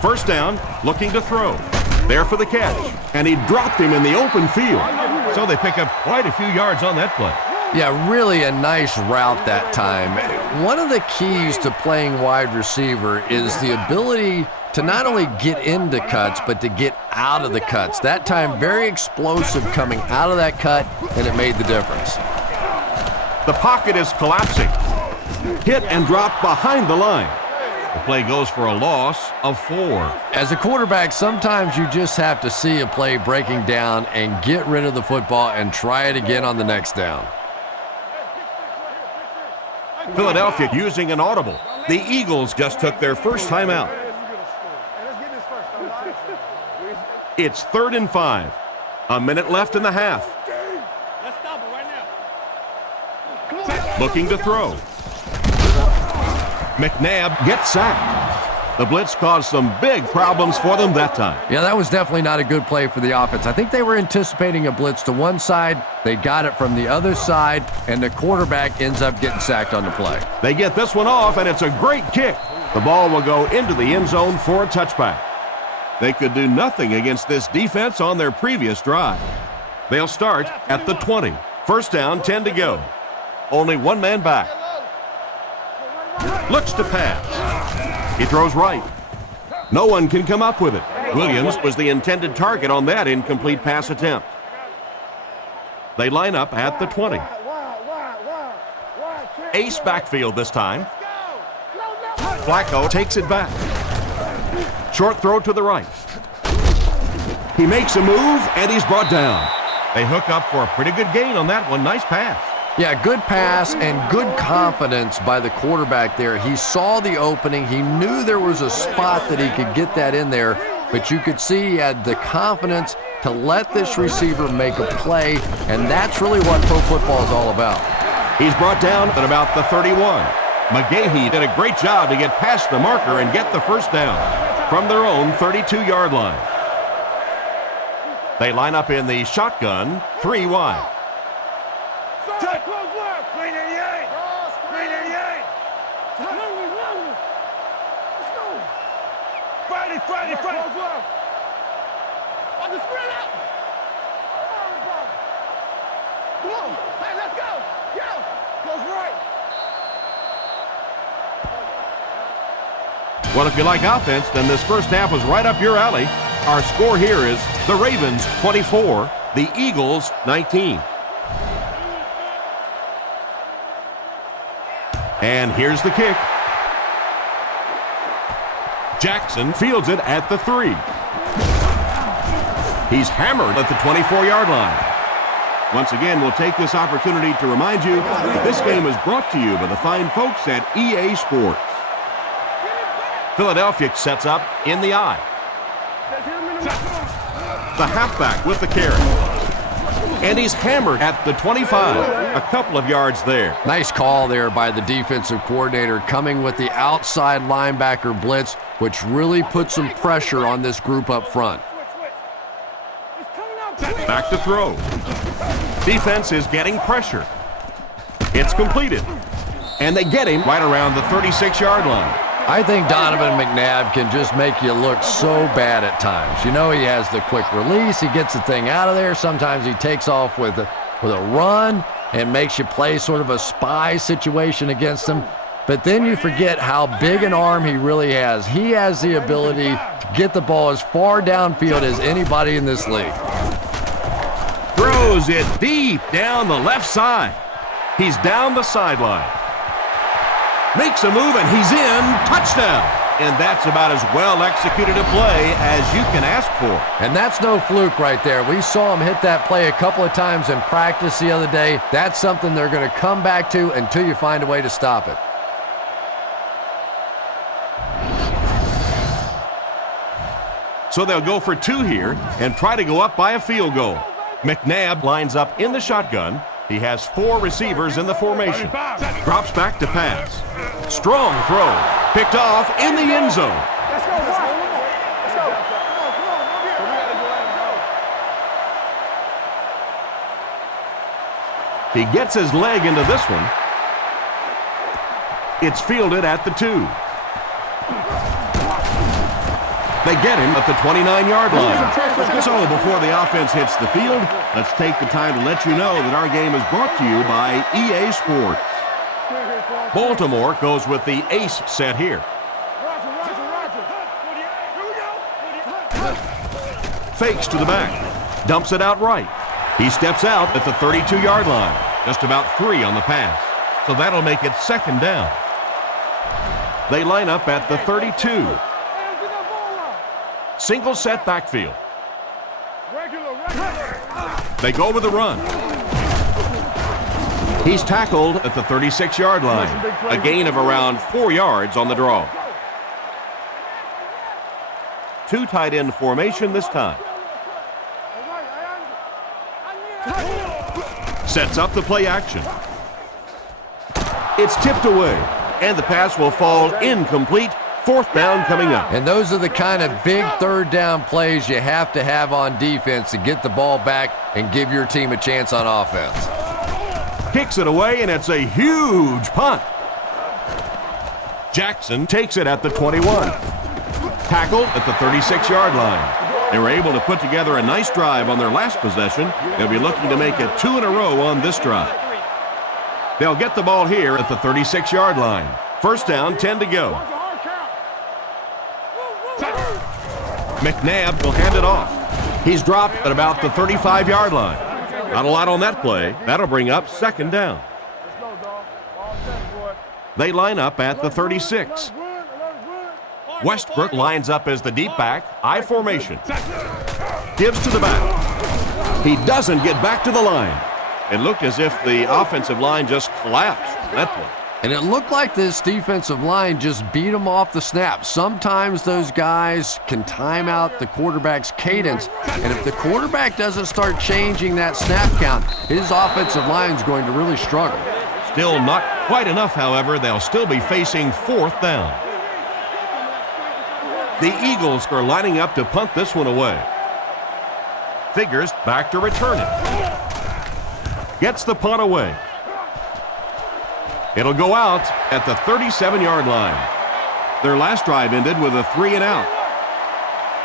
First down, looking to throw. There for the catch. And he dropped him in the open field. So they pick up quite a few yards on that play. Yeah, really a nice route that time. One of the keys to playing wide receiver is the ability to not only get into cuts, but to get out of the cuts. That time, very explosive coming out of that cut, and it made the difference. The pocket is collapsing. Hit and dropped behind the line. The play goes for a loss of 4. As a quarterback, sometimes you just have to see a play breaking down and get rid of the football and try it again on the next down. Philadelphia using an audible. The Eagles just took their first time out. It's 3rd and 5. A minute left in the half. Let's stop it right now. Looking to throw. McNabb gets sacked. The blitz caused some big problems for them that time. Yeah, that was definitely not a good play for the offense. I think they were anticipating a blitz to one side. They got it from the other side, and the quarterback ends up getting sacked on the play. They get this one off, and it's a great kick. The ball will go into the end zone for a touchback. They could do nothing against this defense on their previous drive. They'll start at the 20. First down, 10 to go. Only one man back. Looks to pass. He throws right. No one can come up with it. Williams was the intended target on that incomplete pass attempt. They line up at the 20. Ace backfield this time. Flacco takes it back. Short throw to the right. He makes a move, and he's brought down. They hook up for a pretty good gain on that one. Nice pass. Yeah, good pass and good confidence by the quarterback there. He saw the opening. He knew there was a spot that he could get that in there, but you could see he had the confidence to let this receiver make a play, and that's really what pro football is all about. He's brought down at about the 31. McGahee did a great job to get past the marker and get the first down from their own 32-yard line. They line up in the shotgun, 3 wide. Friday. Come on. Hey, let's go. Close right. Well, if you like offense, then this first half was right up your alley. Our score here is the Ravens 24, the Eagles 19. And here's the kick. Jackson fields it at the 3. He's hammered at the 24-yard line. Once again, we'll take this opportunity to remind you that this game is brought to you by the fine folks at EA Sports. Philadelphia sets up in the I. The halfback with the carry. And he's hammered at the 25. A couple of yards there. Nice call there by the defensive coordinator, coming with the outside linebacker blitz, which really puts some pressure on this group up front. Back to throw. Defense is getting pressure. It's completed. And they get him right around the 36-yard line. I think Donovan McNabb can just make you look so bad at times. You know, he has the quick release. He gets the thing out of there. Sometimes he takes off with a run and makes you play sort of a spy situation against him. But then you forget how big an arm he really has. He has the ability to get the ball as far downfield as anybody in this league. Throws it deep down the left side. He's down the sideline. Makes a move, and he's in. Touchdown. And that's about as well executed a play as you can ask for. And that's no fluke right there. We saw him hit that play a couple of times in practice the other day. That's something they're going to come back to until you find a way to stop it. So they'll go for 2 here and try to go up by a field goal. McNabb lines up in the shotgun. He has 4 receivers in the formation. Drops back to pass. Strong throw. Picked off in the end zone. Let's go, let's go. He gets his leg into this one. It's fielded at the 2. They get him at the 29-yard line. So before the offense hits the field, let's take the time to let you know that our game is brought to you by EA Sports. Baltimore goes with the ace set here. Fakes to the back. Dumps it out right. He steps out at the 32-yard line. Just about 3 on the pass. So that'll make it second down. They line up at the 32. Single set backfield. They go with a run. He's tackled at the 36-yard line. A gain of around 4 yards on the draw. 2 tight end formation this time. Sets up the play action. It's tipped away, and the pass will fall incomplete. 4th down coming up. And those are the kind of big 3rd down plays you have to have on defense to get the ball back and give your team a chance on offense. Kicks it away, and it's a huge punt. Jackson takes it at the 21. Tackled at the 36-yard line. They were able to put together a nice drive on their last possession. They'll be looking to make it 2 in a row on this drive. They'll get the ball here at the 36-yard line. 1st down, 10 to go. McNabb will hand it off. He's dropped at about the 35-yard line. Not a lot on that play. That'll bring up 2nd down. They line up at the 36. Westbrook lines up as the deep back, I formation. Gives to the back. He doesn't get back to the line. It looked as if the offensive line just collapsed on that play. And it looked like this defensive line just beat them off the snap. Sometimes those guys can time out the quarterback's cadence, and if the quarterback doesn't start changing that snap count, his offensive line's going to really struggle. Still not quite enough, however. They'll still be facing 4th down. The Eagles are lining up to punt this one away. Figures back to return it. Gets the punt away. It'll go out at the 37-yard line. Their last drive ended with a 3 and out.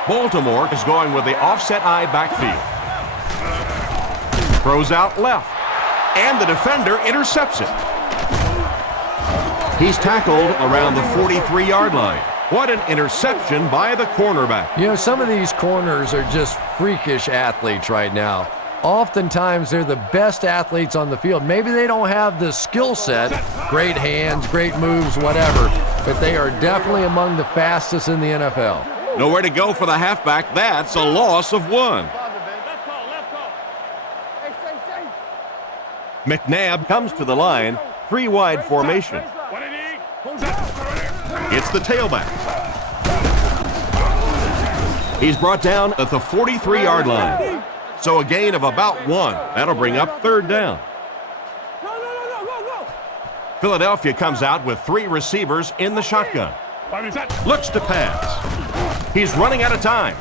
Baltimore is going with the offset I backfield. Throws out left, and the defender intercepts it. He's tackled around the 43-yard line. What an interception by the cornerback. You know, some of these corners are just freakish athletes right now. Oftentimes, they're the best athletes on the field. Maybe they don't have the skill set, great hands, great moves, whatever, but they are definitely among the fastest in the NFL. Nowhere to go for the halfback. That's a loss of 1. McNabb comes to the line, 3-wide formation. It's the tailback. He's brought down at the 43-yard line. So a gain of about 1. That'll bring up 3rd down. Philadelphia comes out with 3 receivers in the shotgun. Looks to pass. He's running out of time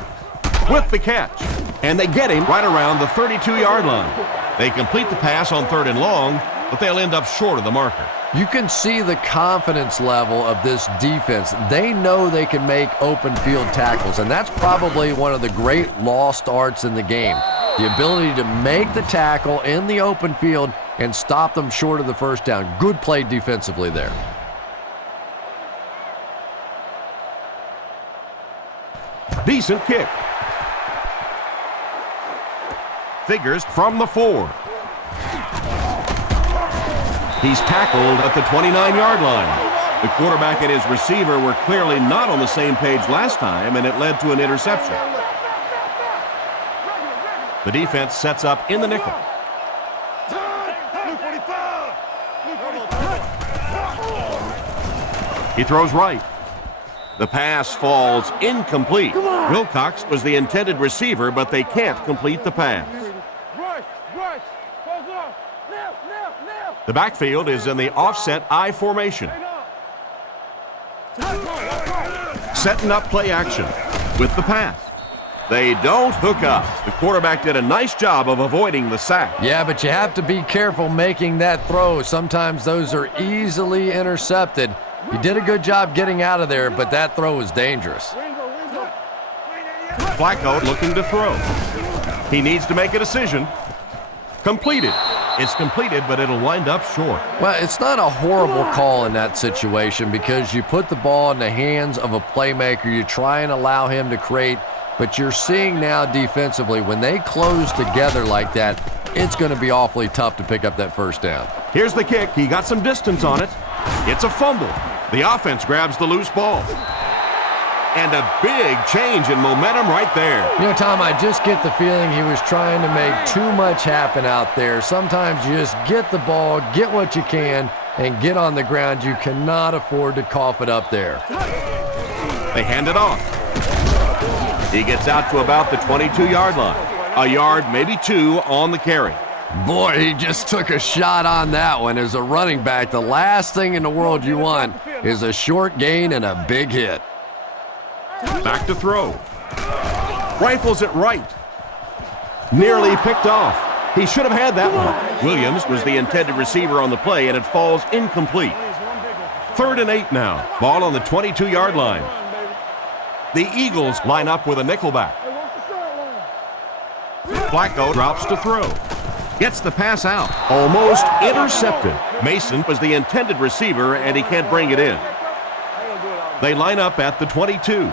with the catch. And they get him right around the 32-yard line. They complete the pass on 3rd and long, but they'll end up short of the marker. You can see the confidence level of this defense. They know they can make open field tackles, and that's probably one of the great lost arts in the game. The ability to make the tackle in the open field and stop them short of the first down. Good play defensively there. Decent kick. Figures from the 4. He's tackled at the 29-yard line. The quarterback and his receiver were clearly not on the same page last time, and it led to an interception. The defense sets up in the nickel. He throws right. The pass falls incomplete. Wilcox was the intended receiver, but they can't complete the pass. The backfield is in the offset I formation. Setting up play action with the pass. They don't hook up. The quarterback did a nice job of avoiding the sack. Yeah, but you have to be careful making that throw. Sometimes those are easily intercepted. He did a good job getting out of there, but that throw was dangerous. Flacco looking to throw. He needs to make a decision. Completed. It's completed, but it'll wind up short. Well, it's not a horrible call in that situation because you put the ball in the hands of a playmaker. You try and allow him to create, but you're seeing now defensively, when they close together like that, it's going to be awfully tough to pick up that first down. Here's the kick. He got some distance on it. It's a fumble. The offense grabs the loose ball. And a big change in momentum right there. You know, Tom, I just get the feeling he was trying to make too much happen out there. Sometimes you just get the ball, get what you can, and get on the ground. You cannot afford to cough it up there. They hand it off. He gets out to about the 22-yard line. A yard, maybe 2 on the carry. Boy, he just took a shot on that one. As a running back, the last thing in the world you want is a short gain and a big hit. Back to throw. Rifles it right. Nearly picked off. He should have had that one. Williams was the intended receiver on the play, and it falls incomplete. 3rd and 8 now. Ball on the 22-yard line. The Eagles line up with a nickelback. Flacco drops to throw. Gets the pass out. Almost intercepted. Mason was the intended receiver, and he can't bring it in. They line up at the 22.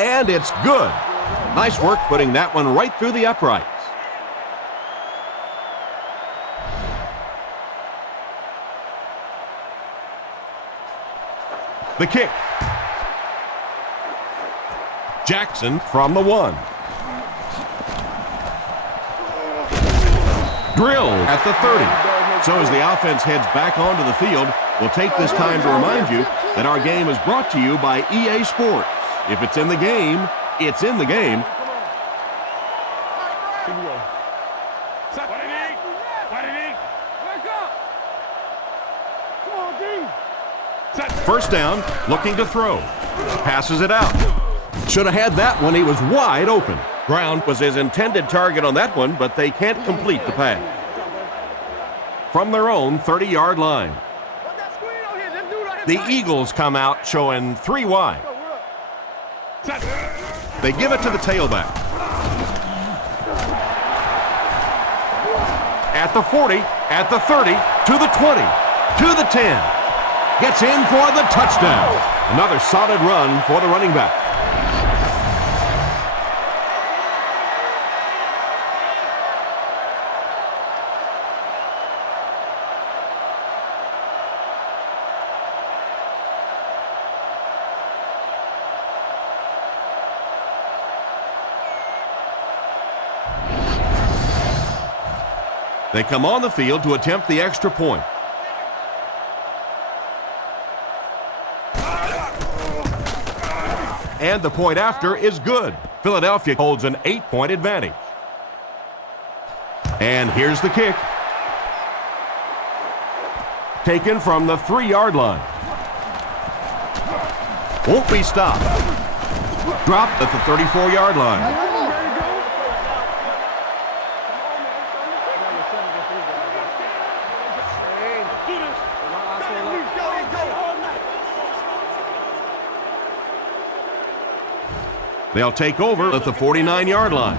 And it's good. Nice work putting that one right through the uprights. The kick. Jackson from the 1. Drilled at the 30. So as the offense heads back onto the field, we'll take this time to remind you that our game is brought to you by EA Sports. If it's in the game, it's in the game. First down, looking to throw. Passes it out. Should have had that one. He was wide open. Brown was his intended target on that one, but they can't complete the pass. From their own 30-yard line. The Eagles come out showing 3 wide. They give it to the tailback. At the 40, At the 30, to the 20, to the 10. Gets in for the touchdown. Another solid run for the running back. They come on the field to attempt the extra point. And the point after is good. Philadelphia holds an 8-point advantage. And here's the kick. Taken from the 3-yard line. Won't be stopped. Dropped at the 34-yard line. They'll take over at the 49-yard line.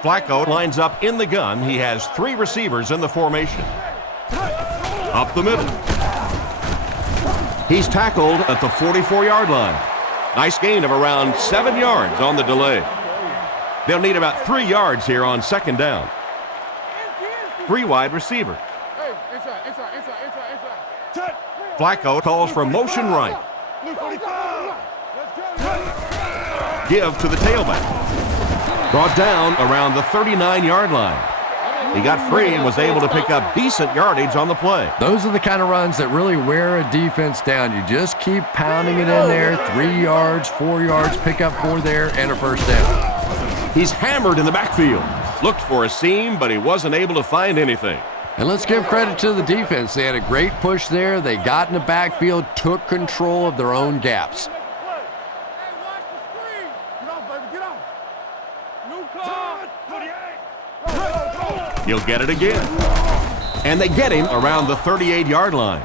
Flacco lines up in the gun. He has 3 receivers in the formation. Up the middle. He's tackled at the 44-yard line. Nice gain of around 7 yards on the delay. They'll need about 3 yards here on second down. 3 wide receivers. Flacco calls for motion right. Give to the tailback. Brought down around the 39-yard line. He got free and was able to pick up decent yardage on the play. Those are the kind of runs that really wear a defense down. You just keep pounding it in there. 3 yards, 4 yards, pick up 4 there, and a first down. He's hammered in the backfield. Looked for a seam, but he wasn't able to find anything. And let's give credit to the defense. They had a great push there. They got in the backfield, took control of their own gaps. He'll get it again. And they get him around the 38-yard line.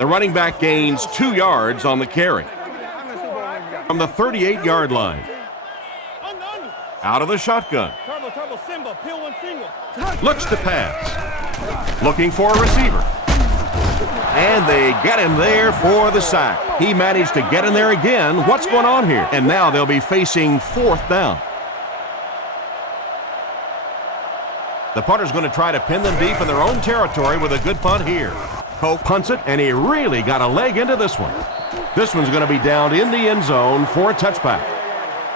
The running back gains 2 yards on the carry. From the 38-yard line. Out of the shotgun. Looks to pass. Looking for a receiver. And they get him there for the sack. He managed to get in there again. What's going on here? And now they'll be facing 4th down. The punter's going to try to pin them deep in their own territory with a good punt here. Pope punts it, and he really got a leg into this one. This one's going to be down in the end zone for a touchback.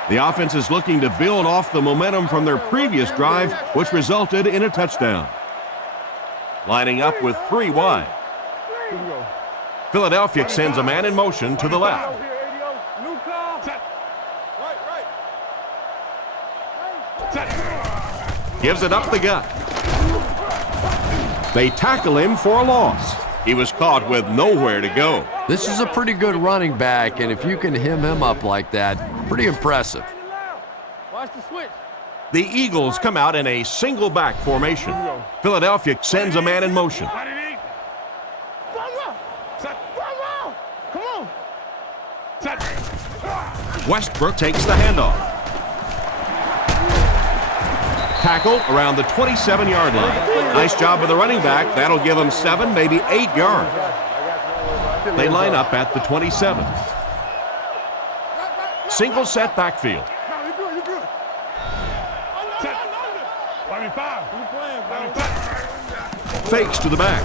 The offense is looking to build off the momentum from their previous drive, which resulted in a touchdown. Lining up with 3 wide. Philadelphia sends a man in motion to the left. Gives it up the gut. They tackle him for a loss. He was caught with nowhere to go. This is a pretty good running back, and if you can hem him up like that, pretty impressive. Watch the switch. The Eagles come out in a single back formation. Philadelphia sends a man in motion. Come on. Westbrook takes the handoff. Tackled around the 27-yard line. Nice job of the running back. That'll give him 7, maybe 8 yards. They line up at the 27. Single set backfield. Fakes to the back.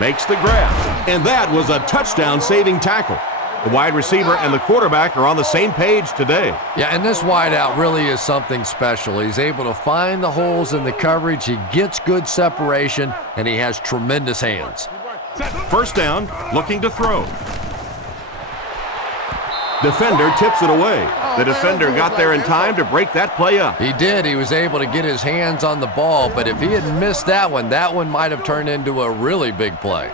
Makes the grab. And that was a touchdown-saving tackle. The wide receiver and the quarterback are on the same page today. Yeah, and this wideout really is something special. He's able to find the holes in the coverage. He gets good separation, and he has tremendous hands. First down, looking to throw. Defender tips it away. The defender got there in time to break that play up. He did. He was able to get his hands on the ball, but if he had missed that one might have turned into a really big play.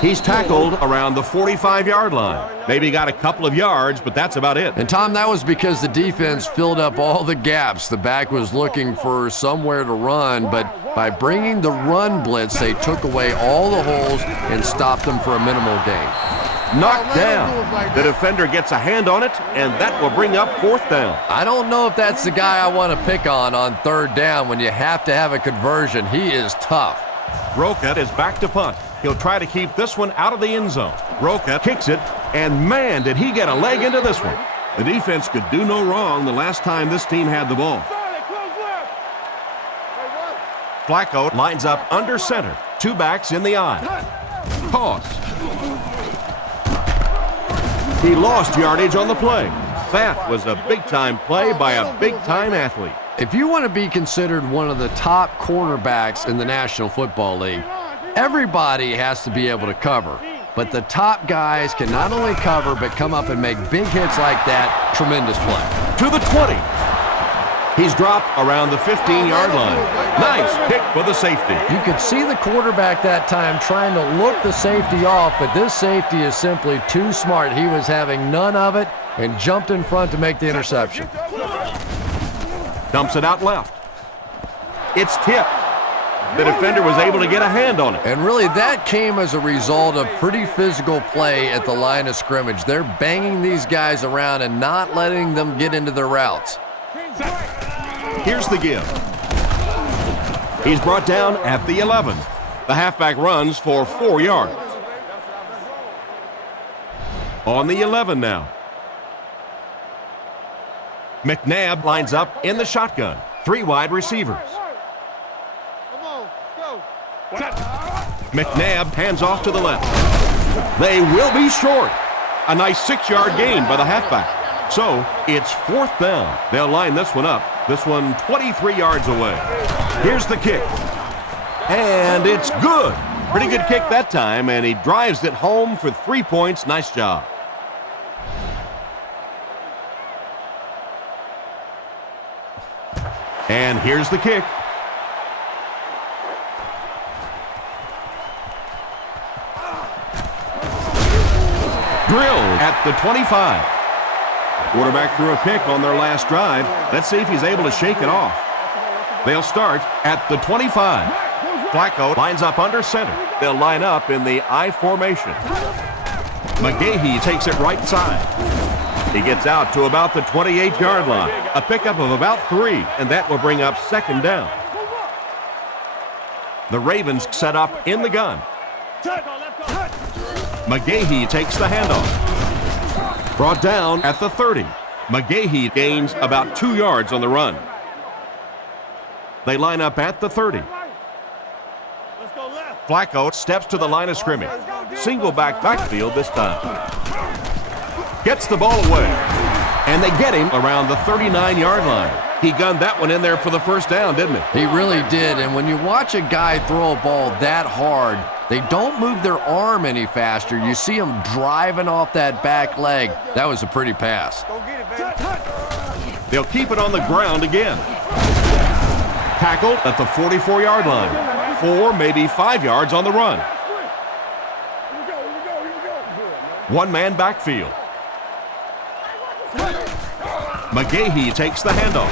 He's tackled around the 45-yard line. Maybe got a couple of yards, but that's about it. And, Tom, that was because the defense filled up all the gaps. The back was looking for somewhere to run, but by bringing the run blitz, they took away all the holes and stopped them for a minimal gain. knocked down. The defender gets a hand on it, and that will bring up 4th down. I don't know if that's the guy I want to pick on 3rd down when you have to have a conversion. He is tough. Roca is back to punt. He'll try to keep this one out of the end zone. Roca kicks it, and man, did he get a leg into this one. The defense could do no wrong the last time this team had the ball. Flacco lines up under center. 2 backs in the eye. Toss. He lost yardage on the play. That was a big-time play by a big-time athlete. If you want to be considered one of the top cornerbacks in the National Football League, everybody has to be able to cover. But the top guys can not only cover, but come up and make big hits like that. Tremendous play. To the 20. He's dropped around the 15-yard line. Nice pick for the safety. You could see the quarterback that time trying to look the safety off, but this safety is simply too smart. He was having none of it and jumped in front to make the interception. Dumps it out left. It's tipped. The defender was able to get a hand on it. And really, that came as a result of pretty physical play at the line of scrimmage. They're banging these guys around and not letting them get into their routes. Here's the give. He's brought down at the 11. The halfback runs for 4 yards. On the 11 now. McNabb lines up in the shotgun. 3 wide receivers. McNabb hands off to the left. They will be short. A nice 6-yard gain by the halfback. So it's 4th down. They'll line this one up. This one 23 yards away. Here's the kick. And it's good. Pretty good kick that time, and he drives it home for 3 points. Nice job. And here's the kick. Drilled at the 25. Quarterback threw a pick on their last drive. Let's see if he's able to shake it off. They'll start at the 25. Flacco lines up under center. They'll line up in the I formation. McGahee takes it right side. He gets out to about the 28-yard line. A pickup of about 3, and that will bring up 2nd down. The Ravens set up in the gun. McGahee takes the handoff. Brought down at the 30. McGahee gains about 2 yards on the run. They line up at the 30. Flacco steps to the line of scrimmage. Single backfield this time. Gets the ball away. And they get him around the 39-yard line. He gunned that one in there for the 1st down, didn't he? He really did. And when you watch a guy throw a ball that hard, they don't move their arm any faster. You see him driving off that back leg. That was a pretty pass. They'll keep it on the ground again. Tackled at the 44-yard line. 4, maybe 5 yards on the run. 1-man backfield. McGahee takes the handoff.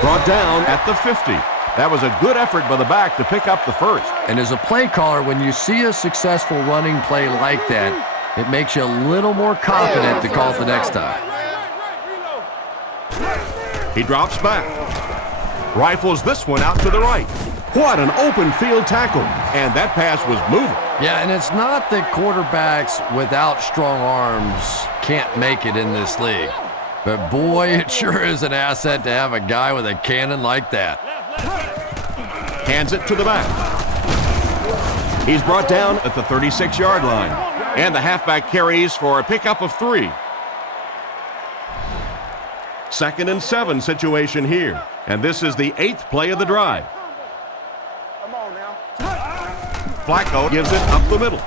Brought down at the 50. That was a good effort by the back to pick up the 1st. And as a play caller, when you see a successful running play like that, it makes you a little more confident to call it the next time. He drops back. Rifles this one out to the right. What an open field tackle. And that pass was moving. Yeah, and it's not that quarterbacks without strong arms can't make it in this league. But boy, it sure is an asset to have a guy with a cannon like that. Hands it to the back. He's brought down at the 36-yard line. And the halfback carries for a pickup of 3. 2nd and 7 situation here. And this is the 8th play of the drive. Flacco gives it up the middle.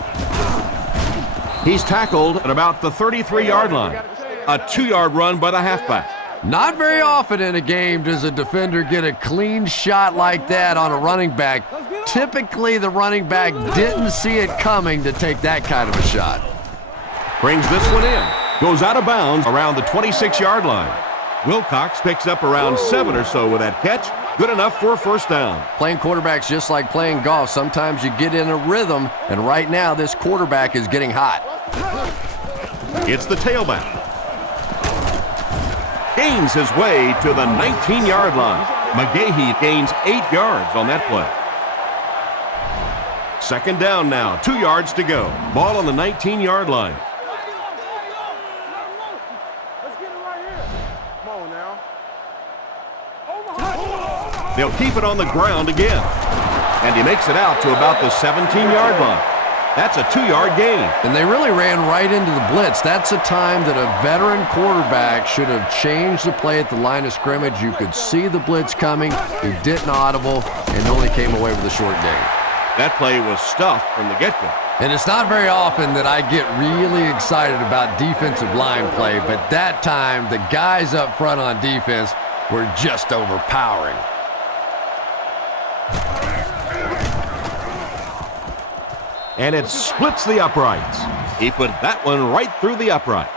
He's tackled at about the 33-yard line. A 2-yard run by the halfback. Not very often in a game does a defender get a clean shot like that on a running back. Typically, the running back didn't see it coming to take that kind of a shot. Brings this one in. Goes out of bounds around the 26-yard line. Wilcox picks up around 7 or so with that catch. Good enough for a 1st down. Playing quarterback's just like playing golf. Sometimes you get in a rhythm, and right now this quarterback is getting hot. It's the tailback. Gains his way to the 19-yard line. McGahee gains 8 yards on that play. Second down now, 2 yards to go. Ball on the 19-yard line. Let's get it right here. Come on now. They'll keep it on the ground again. And he makes it out to about the 17-yard line. That's a 2-yard gain. And they really ran right into the blitz. That's a time that a veteran quarterback should have changed the play at the line of scrimmage. You could see the blitz coming. He didn't audible and only came away with a short gain. That play was stuffed from the get-go. And it's not very often that I get really excited about defensive line play, but that time the guys up front on defense were just overpowering. And it splits the uprights. He put that one right through the upright.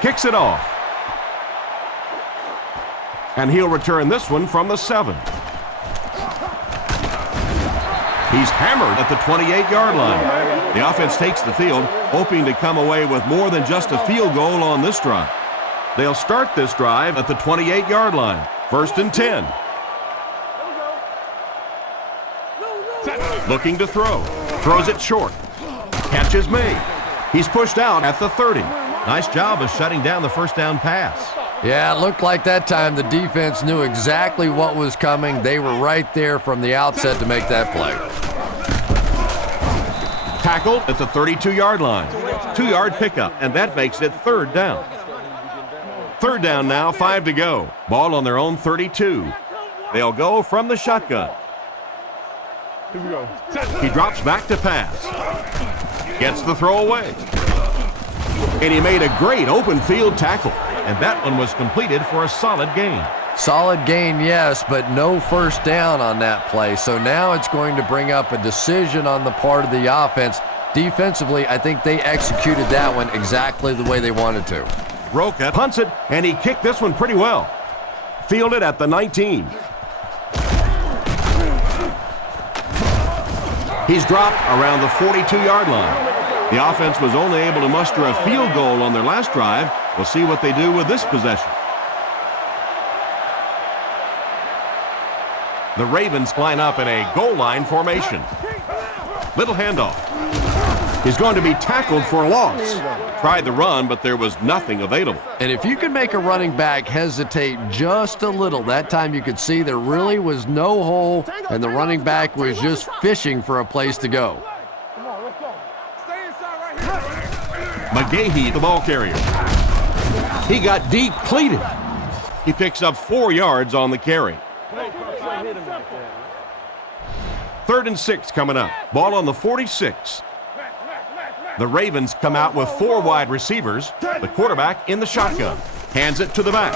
Kicks it off. And he'll return this one from the 7. He's hammered at the 28-yard line. The offense takes the field, hoping to come away with more than just a field goal on this drive. They'll start this drive at the 28-yard line. First and 10. Looking to throw. Throws it short. Catch is made. He's pushed out at the 30. Nice job of shutting down the first down pass. Yeah, it looked like that time the defense knew exactly what was coming. They were right there from the outset to make that play. Tackled at the 32-yard line. 2-yard pickup, and that makes it third down. Third down now, 5 to go. Ball on their own 32. They'll go from the shotgun. Here we go. He drops back to pass. Gets the throw away. And he made a great open field tackle. And that one was completed for a solid gain. Solid gain, yes, but no first down on that play. So now it's going to bring up a decision on the part of the offense. Defensively, I think they executed that one exactly the way they wanted to. Roca punts it, and he kicked this one pretty well. Fielded at the 19. He's dropped around the 42-yard line. The offense was only able to muster a field goal on their last drive. We'll see what they do with this possession. The Ravens line up in a goal line formation. Little handoff. He's going to be tackled for a loss. Tried the run, but there was nothing available. And if you can make a running back hesitate just a little, that time you could see there really was no hole, and the running back was just fishing for a place to go. Come on, let's go. Stay inside right here. McGahee, the ball carrier. He got depleted. He picks up 4 yards on the carry. Third and 6 coming up. Ball on the 46. The Ravens come out with 4 wide receivers. The quarterback in the shotgun. Hands it to the back.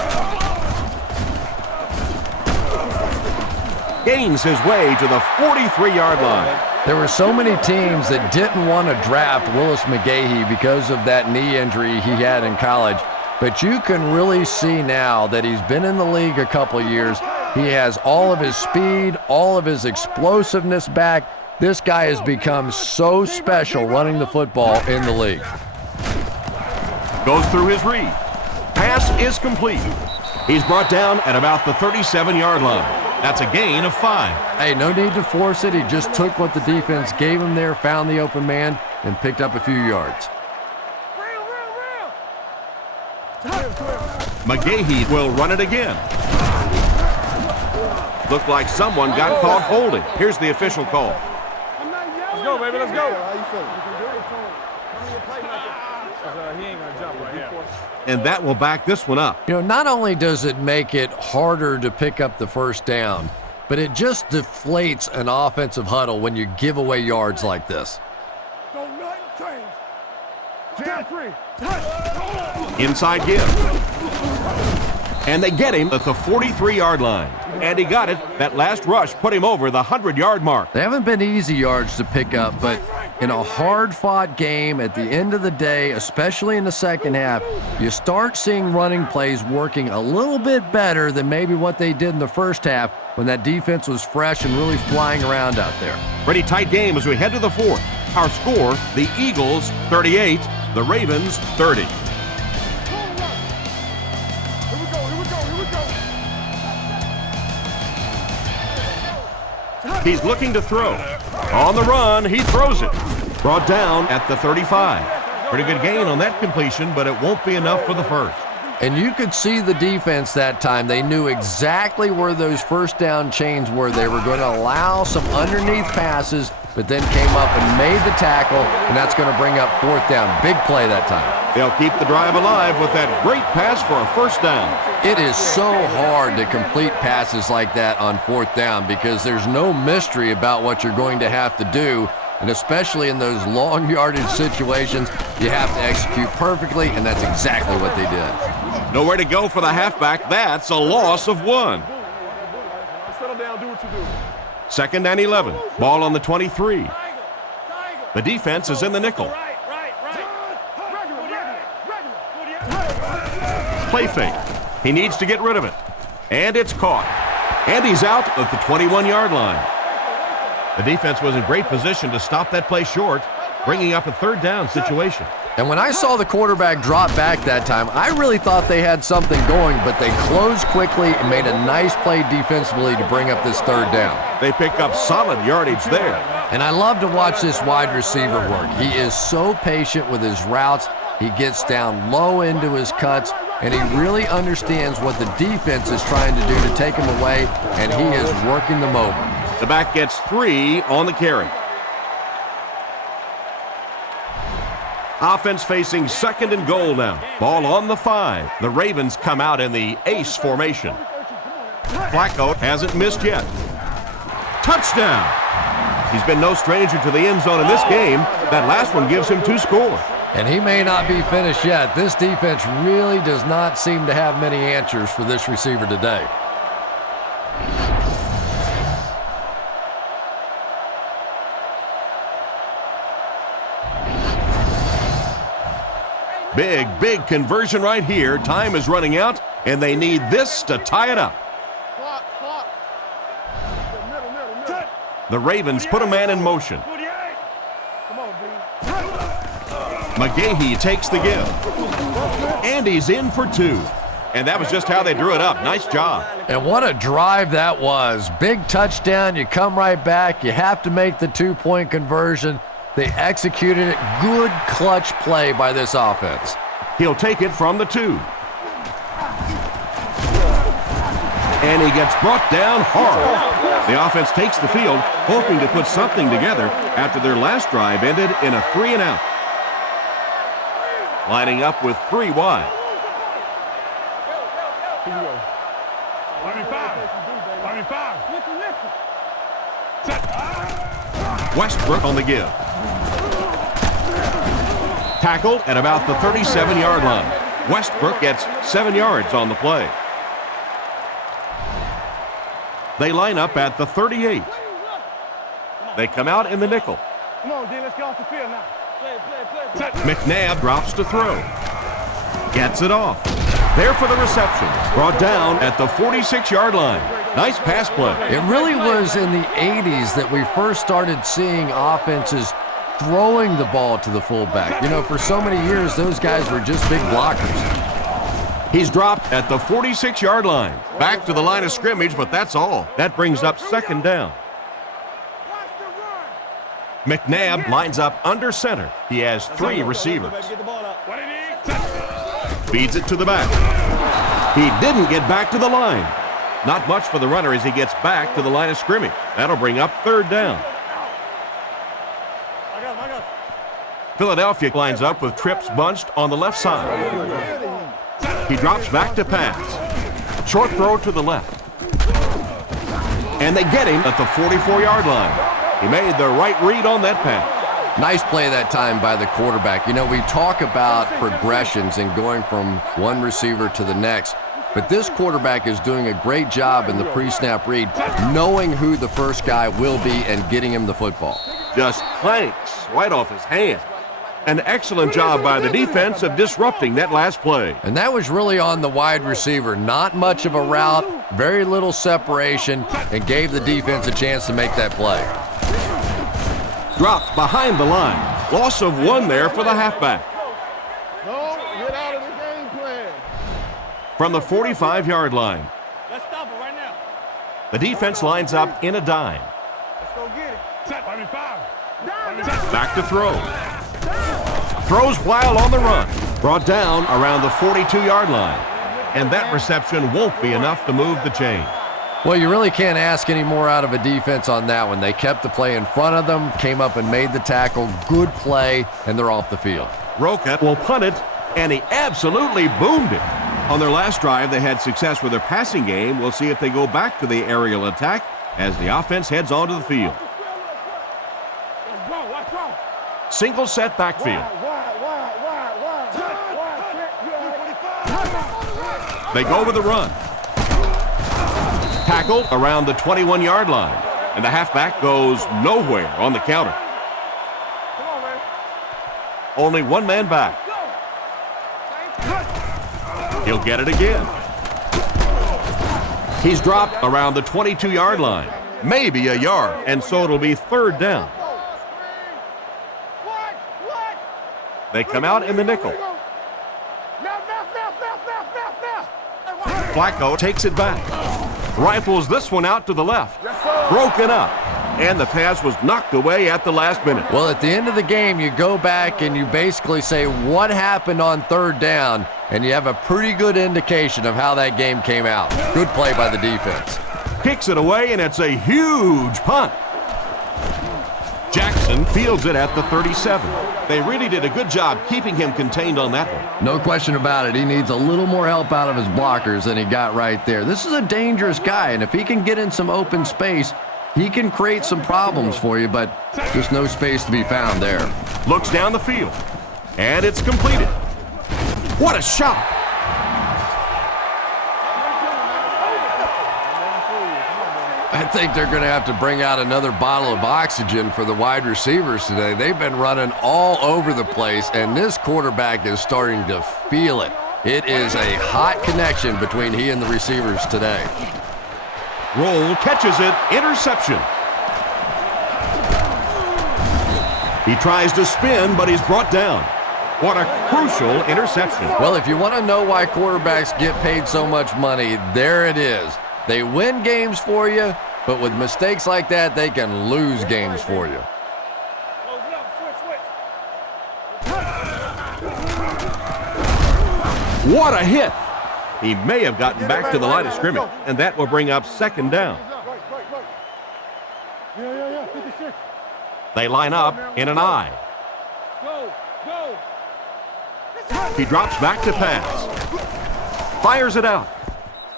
Gains his way to the 43-yard line. There were so many teams that didn't want to draft Willis McGahee because of that knee injury he had in college. But you can really see now that he's been in the league a couple of years. He has all of his speed, all of his explosiveness back. This guy has become so special running the football in the league. Goes through his read. Pass is complete. He's brought down at about the 37-yard line. That's a gain of 5. Hey, no need to force it. He just took what the defense gave him there, found the open man, and picked up a few yards. McGahee will run it again. Looked like someone got caught holding. Here's the official call. Let's go, baby, let's go. How you feeling? He ain't gonna jump right here. And that will back this one up. You know, not only does it make it harder to pick up the first down, but it just deflates an offensive huddle when you give away yards like this. Don't nothing change. Jam free. Inside give. And they get him at the 43-yard line. And he got it. That last rush put him over the 100-yard mark. They haven't been easy yards to pick up, but In a hard-fought game at the end of the day, especially in the second half, you start seeing running plays working a little bit better than maybe what they did in the first half when that defense was fresh and really flying around out there. Pretty tight game as we head to the fourth. Our score, the Eagles 38, the Ravens 30. He's looking to throw. On the run, he throws it. Brought down at the 35. Pretty good gain on that completion, but it won't be enough for the first. And you could see the defense that time. They knew exactly where those first down chains were. They were going to allow some underneath passes, but then came up and made the tackle, and that's going to bring up fourth down. Big play that time. They'll keep the drive alive with that great pass for a first down. It is so hard to complete passes like that on fourth down because there's no mystery about what you're going to have to do, and especially in those long yardage situations, you have to execute perfectly, and that's exactly what they did. Nowhere to go for the halfback. That's a loss of 1. Settle down, do what you do. 2nd and 11. Ball on the 23. The defense is in the nickel. Play fake. He needs to get rid of it. And it's caught. And he's out at the 21-yard line. The defense was in great position to stop that play short, bringing up a third down situation. And when I saw the quarterback drop back that time, I really thought they had something going, but they closed quickly and made a nice play defensively to bring up this third down. They pick up solid yardage there. And I love to watch this wide receiver work. He is so patient with his routes. He gets down low into his cuts, and he really understands what the defense is trying to do to take him away, and he is working them over. The back gets 3 on the carry. Offense facing 2nd and goal now. Ball on the 5. The Ravens come out in the ace formation. Flacco hasn't missed yet. Touchdown! He's been no stranger to the end zone in this game. That last one gives him 2 scores. And he may not be finished yet. This defense really does not seem to have many answers for this receiver today. Big conversion right here. Time is running out, and they need this to tie it up. The Ravens put a man in motion. McGahee takes the give. And he's in for 2. And that was just how they drew it up. Nice job. And what a drive that was. Big touchdown. You come right back. You have to make the 2-point conversion. They executed it. Good clutch play by this offense. He'll take it from the 2. And he gets brought down hard. The offense takes the field, hoping to put something together after their last drive ended in a 3-and-out. Lining up with 3 wide. Westbrook on the give. Tackled at about the 37-yard line. Westbrook gets 7 yards on the play. They line up at the 38. They come out in the nickel. Come on, D, let's get off the field now. Play. McNabb drops to throw. Gets it off. There for the reception. Brought down at the 46-yard line. Nice pass play. It really was in the 80s that we first started seeing offenses throwing the ball to the fullback. You know, for so many years, those guys were just big blockers. He's dropped at the 46-yard line. Back to the line of scrimmage, but that's all. That brings up 2nd down. McNabb lines up under center. He has 3 receivers. Feeds it to the back. He didn't get back to the line. Not much for the runner as he gets back to the line of scrimmage. That'll bring up 3rd down. Philadelphia lines up with trips bunched on the left side. He drops back to pass. Short throw to the left. And they get him at the 44-yard line. He made the right read on that pass. Nice play that time by the quarterback. You know, we talk about progressions and going from one receiver to the next, but this quarterback is doing a great job in the pre-snap read, knowing who the first guy will be and getting him the football. just clanks right off his hand. An excellent job by the defense of disrupting that last play. And that was really on the wide receiver. Not much of a route, very little separation, and gave the defense a chance to make that play. Dropped behind the line. Loss of 1 there for the halfback. No, get out of the game plan. From the 45-yard line, Let's stop it right now. the defense lines up in a dime. Let's go get it. Set. 5. Back to throw. Throws while on the run. Brought down around the 42-yard line. And that reception won't be enough to move the chain. Well, you really can't ask any more out of a defense on that one. They kept the play in front of them, came up and made the tackle. Good play, and they're off the field. Roca will punt it, and he absolutely boomed it. On their last drive, they had success with their passing game. We'll see if they go back to the aerial attack as the offense heads onto the field. Let's go. Let's go. Single set backfield. They go with the run. Tackle around the 21-yard line, and the halfback goes nowhere on the counter. Come on, man. Only one man back. He'll get it again. He's dropped around the 22-yard line, maybe a yard, and so it'll be 3rd down. They come out in the nickel. Flacco takes it back. Rifles this one out to the left. Broken up. And the pass was knocked away at the last minute. Well, at the end of the game, you go back and you basically say what happened on 3rd down, and you have a pretty good indication of how that game came out. Good play by the defense. Kicks it away, and it's a huge punt. Jackson fields it at the 37. They really did a good job keeping him contained on that one. No question about it. He needs a little more help out of his blockers than he got right there. This is a dangerous guy, and if he can get in some open space, he can create some problems for you, but just no space to be found there. Looks down the field, and it's completed. What a shot! I think they're going to have to bring out another bottle of oxygen for the wide receivers today. They've been running all over the place, and this quarterback is starting to feel it. It is a hot connection between he and the receivers today. Roll, catches it, interception. He tries to spin, but he's brought down. What a crucial interception. Well, if you want to know why quarterbacks get paid so much money, there it is. They win games for you, but with mistakes like that, they can lose games for you. What a hit! He may have gotten back to the line of scrimmage, and that will bring up 2nd down. Yeah, 56. They line up in an I. Go. He drops back to pass. Fires it out.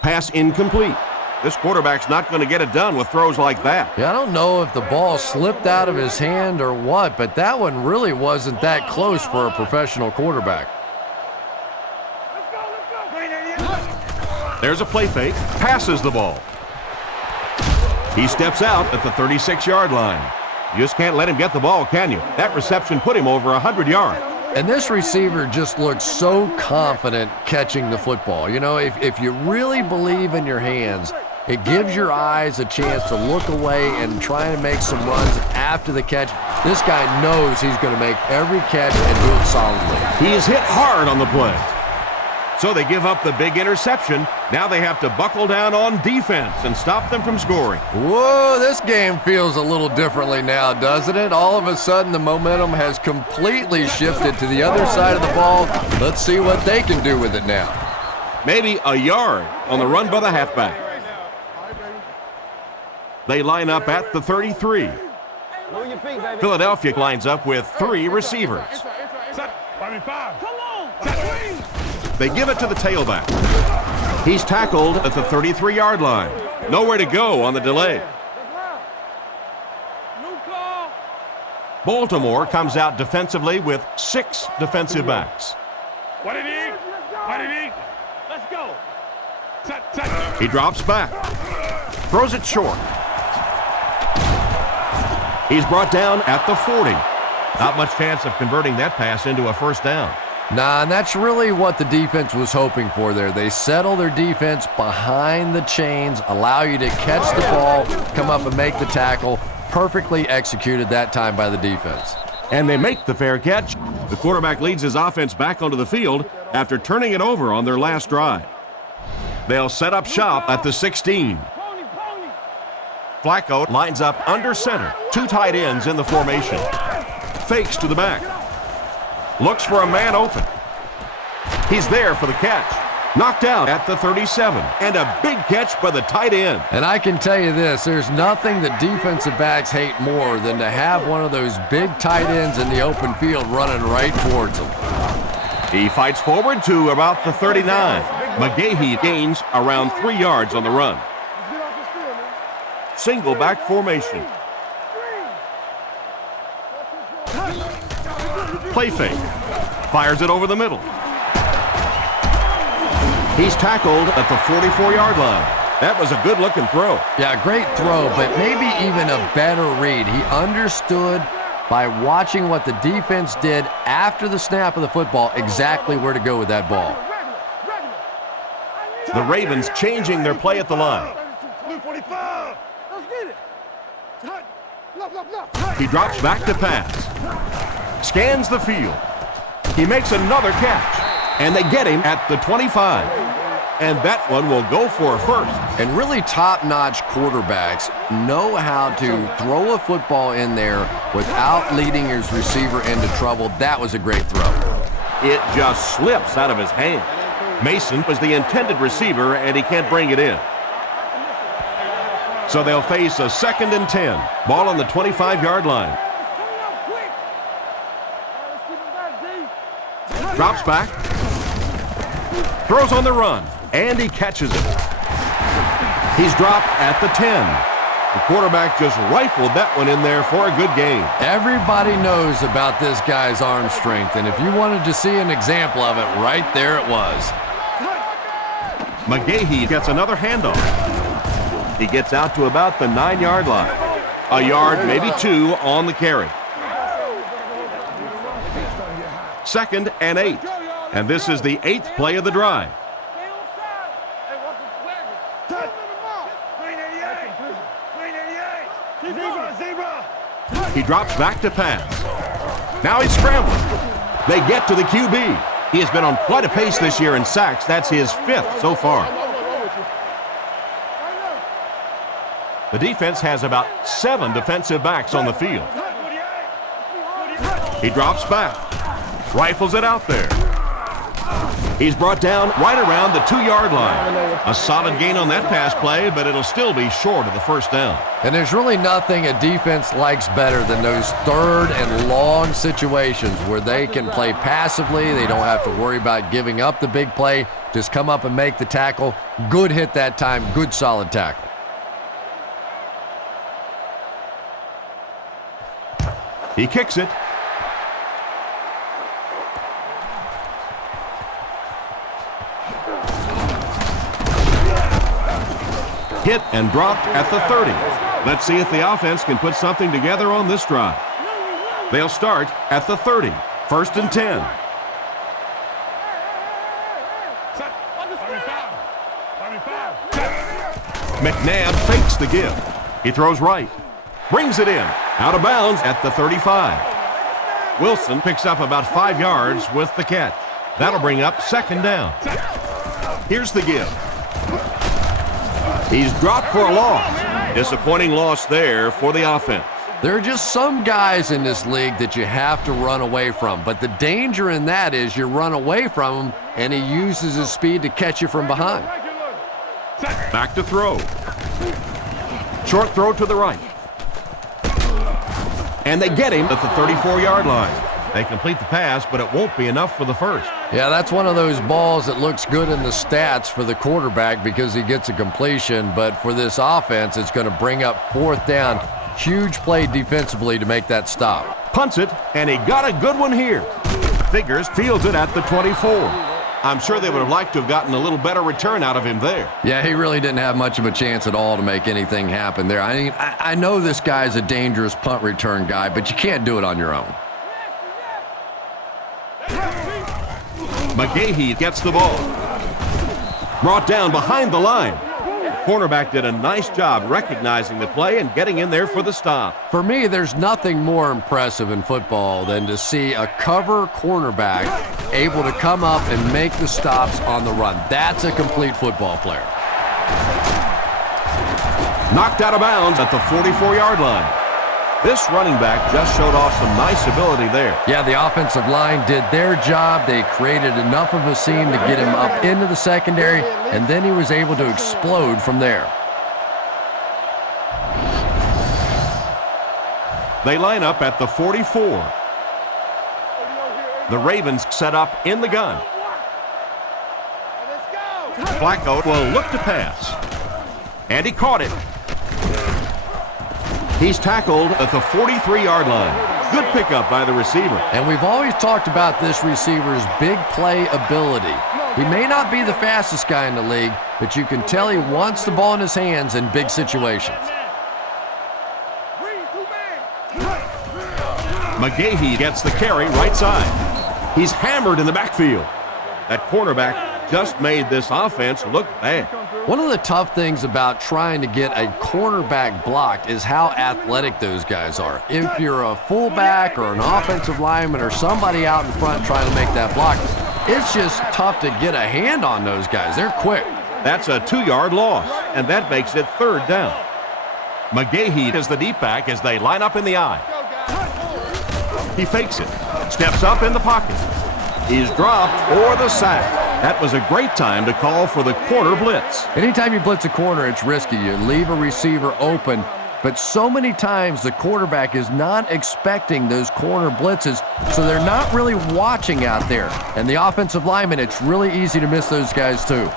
Pass incomplete. This quarterback's not going to get it done with throws like that. Yeah, I don't know if the ball slipped out of his hand or what, but that one really wasn't that close for a professional quarterback. There's a play fake. Passes the ball. He steps out at the 36-yard line. You just can't let him get the ball, can you? That reception put him over 100 yards. And this receiver just looks so confident catching the football. You know, if you really believe in your hands, it gives your eyes a chance to look away and try and make some runs after the catch. This guy knows he's going to make every catch and do it solidly. He is hit hard on the play. So they give up the big interception. Now they have to buckle down on defense and stop them from scoring. Whoa, this game feels a little differently now, doesn't it? All of a sudden, the momentum has completely shifted to the other side of the ball. Let's see what they can do with it now. Maybe a yard on the run by the halfback. They line up at the 33. Philadelphia lines up with 3 receivers. They give it to the tailback. He's tackled at the 33-yard line. Nowhere to go on the delay. Baltimore comes out defensively with 6 defensive backs. What did he? Let's go. He drops back. Throws it short. He's brought down at the 40. Not much chance of converting that pass into a first down. Nah, and that's really what the defense was hoping for there. They settle their defense behind the chains, allow you to catch the ball, come up and make the tackle. Perfectly executed that time by the defense. And they make the fair catch. The quarterback leads his offense back onto the field after turning it over on their last drive. They'll set up shop at the 16. Flacco lines up under center. Two tight ends in the formation. Fakes to the back. Looks for a man open. He's there for the catch. Knocked out at the 37. And a big catch by the tight end. And I can tell you this, there's nothing that defensive backs hate more than to have one of those big tight ends in the open field running right towards them. He fights forward to about the 39. McGahee gains around 3 yards on the run. Single back formation. Play fake. Fires it over the middle. He's tackled at the 44-yard line. That was a good-looking throw. Yeah, great throw, but maybe even a better read. He understood by watching what the defense did after the snap of the football exactly where to go with that ball. The Ravens changing their play at the line. He drops back to pass. Scans the field. He makes another catch. And they get him at the 25. And that one will go for a first. And really top-notch quarterbacks know how to throw a football in there without leading his receiver into trouble. That was a great throw. It just slips out of his hand. Mason was the intended receiver, and he can't bring it in. So they'll face a 2nd and 10. Ball on the 25-yard line. Drops back. Throws on the run. And he catches it. He's dropped at the 10. The quarterback just rifled that one in there for a good gain. Everybody knows about this guy's arm strength, and if you wanted to see an example of it, right there it was. McGahee gets another handoff. He gets out to about the 9-yard line. A yard, maybe 2 on the carry. 2nd and 8. And this is the 8th play of the drive. He drops back to pass. Now he's scrambling. They get to the QB. He has been on quite a pace this year in sacks. That's his 5th so far. The defense has about 7 defensive backs on the field. He drops back. Rifles it out there. He's brought down right around the 2-yard line. A solid gain on that pass play, but it'll still be short of the first down. And there's really nothing a defense likes better than those 3rd and long situations where they can play passively. They don't have to worry about giving up the big play. Just come up and make the tackle. Good hit that time. Good solid tackle. He kicks it. Hit and dropped at the 30. Let's see if the offense can put something together on this drive. They'll start at the 30. 1st and 10. McNabb fakes the give. He throws right. Brings it in. Out of bounds at the 35. Wilson picks up about 5 yards with the catch. That'll bring up 2nd down. Here's the give. He's dropped for a loss. Disappointing loss there for the offense. There are just some guys in this league that you have to run away from, but the danger in that is you run away from him and he uses his speed to catch you from behind. Back to throw. Short throw to the right. And they get him at the 34-yard line. They complete the pass, but it won't be enough for the first. Yeah, that's one of those balls that looks good in the stats for the quarterback because he gets a completion, but for this offense, it's going to bring up 4th down. Huge play defensively to make that stop. Punts it, and he got a good one here. Figures fields it at the 24. I'm sure they would have liked to have gotten a little better return out of him there. Yeah, he really didn't have much of a chance at all to make anything happen there. I mean, I know this guy's a dangerous punt return guy, but you can't do it on your own. McGahee gets the ball. Brought down behind the line. Cornerback did a nice job recognizing the play and getting in there for the stop. For me, there's nothing more impressive in football than to see a cover cornerback able to come up and make the stops on the run. That's a complete football player. Knocked out of bounds at the 44-yard line. This running back just showed off some nice ability there. Yeah, the offensive line did their job. They created enough of a seam to get him up into the secondary, and then he was able to explode from there. They line up at the 44. The Ravens set up in the gun. Flacco will look to pass. And he caught it. He's tackled at the 43-yard line. Good pickup by the receiver. And we've always talked about this receiver's big play ability. He may not be the fastest guy in the league, but you can tell he wants the ball in his hands in big situations. McGahee gets the carry right side. He's hammered in the backfield. That cornerback just made this offense look bad. One of the tough things about trying to get a cornerback blocked is how athletic those guys are. If you're a fullback or an offensive lineman or somebody out in front trying to make that block, it's just tough to get a hand on those guys. They're quick. That's a 2-yard loss, and that makes it 3rd down. McGahee is the deep back as they line up in the I. He fakes it, steps up in the pocket. He's dropped for the sack. That was a great time to call for the corner blitz. Anytime you blitz a corner, it's risky. You leave a receiver open, but so many times the quarterback is not expecting those corner blitzes, so they're not really watching out there. And the offensive lineman, it's really easy to miss those guys too.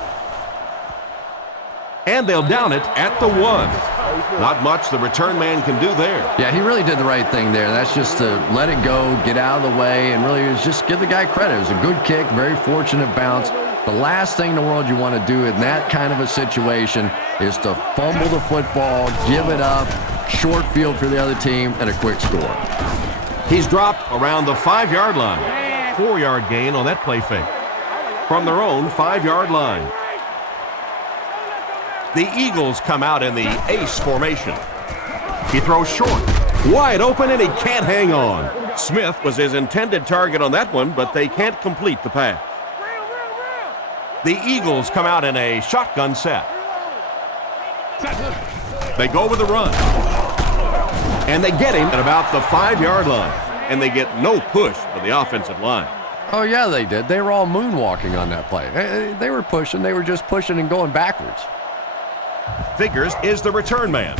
And they'll down it at the 1. Not much the return man can do there. Yeah, he really did the right thing there. That's just to let it go, get out of the way, and really just give the guy credit. It was a good kick, very fortunate bounce. The last thing in the world you want to do in that kind of a situation is to fumble the football, give it up, short field for the other team, and a quick score. He's dropped around the 5-yard line. 4-yard gain on that play fake. From their own 5-yard line. The Eagles come out in the ace formation. He throws short. Wide open, and he can't hang on. Smith was his intended target on that one, but they can't complete the pass. The Eagles come out in a shotgun set. They go with the run. And they get him at about the 5-yard line. And they get no push for the offensive line. Oh, yeah, they did. They were all moonwalking on that play. They were pushing. They were just pushing and going backwards. Figures is the return man.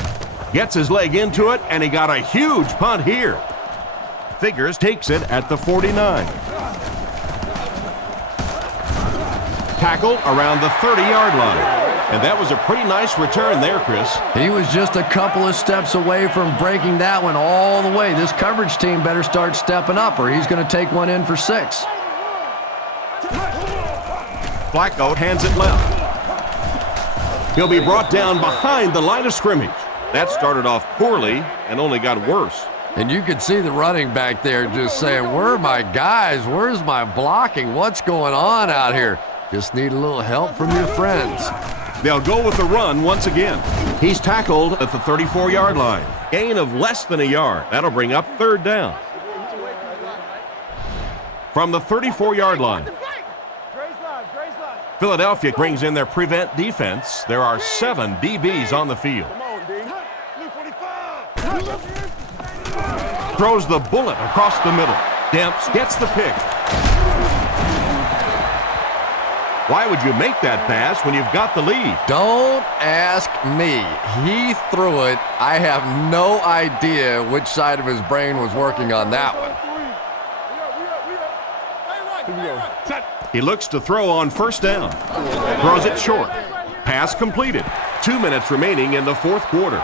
Gets his leg into it, and he got a huge punt here. Figures takes it at the 49. Tackle around the 30-yard line. And that was a pretty nice return there, Chris. He was just a couple of steps away from breaking that one all the way. This coverage team better start stepping up, or he's going to take one in for 6. Flacco hands it left. He'll be brought down behind the line of scrimmage. That started off poorly and only got worse. And you could see the running back there just saying, where are my guys? Where's my blocking? What's going on out here? Just need a little help from your friends. They'll go with the run once again. He's tackled at the 34-yard line. Gain of less than a yard. That'll bring up 3rd down. From the 34-yard line. Philadelphia brings in their prevent defense. There are 7 DBs on the field. Throws the bullet across the middle. Demps gets the pick. Why would you make that pass when you've got the lead? Don't ask me. He threw it. I have no idea which side of his brain was working on that one. He looks to throw on 1st down. Throws it short. Pass completed. 2 minutes remaining in the 4th quarter.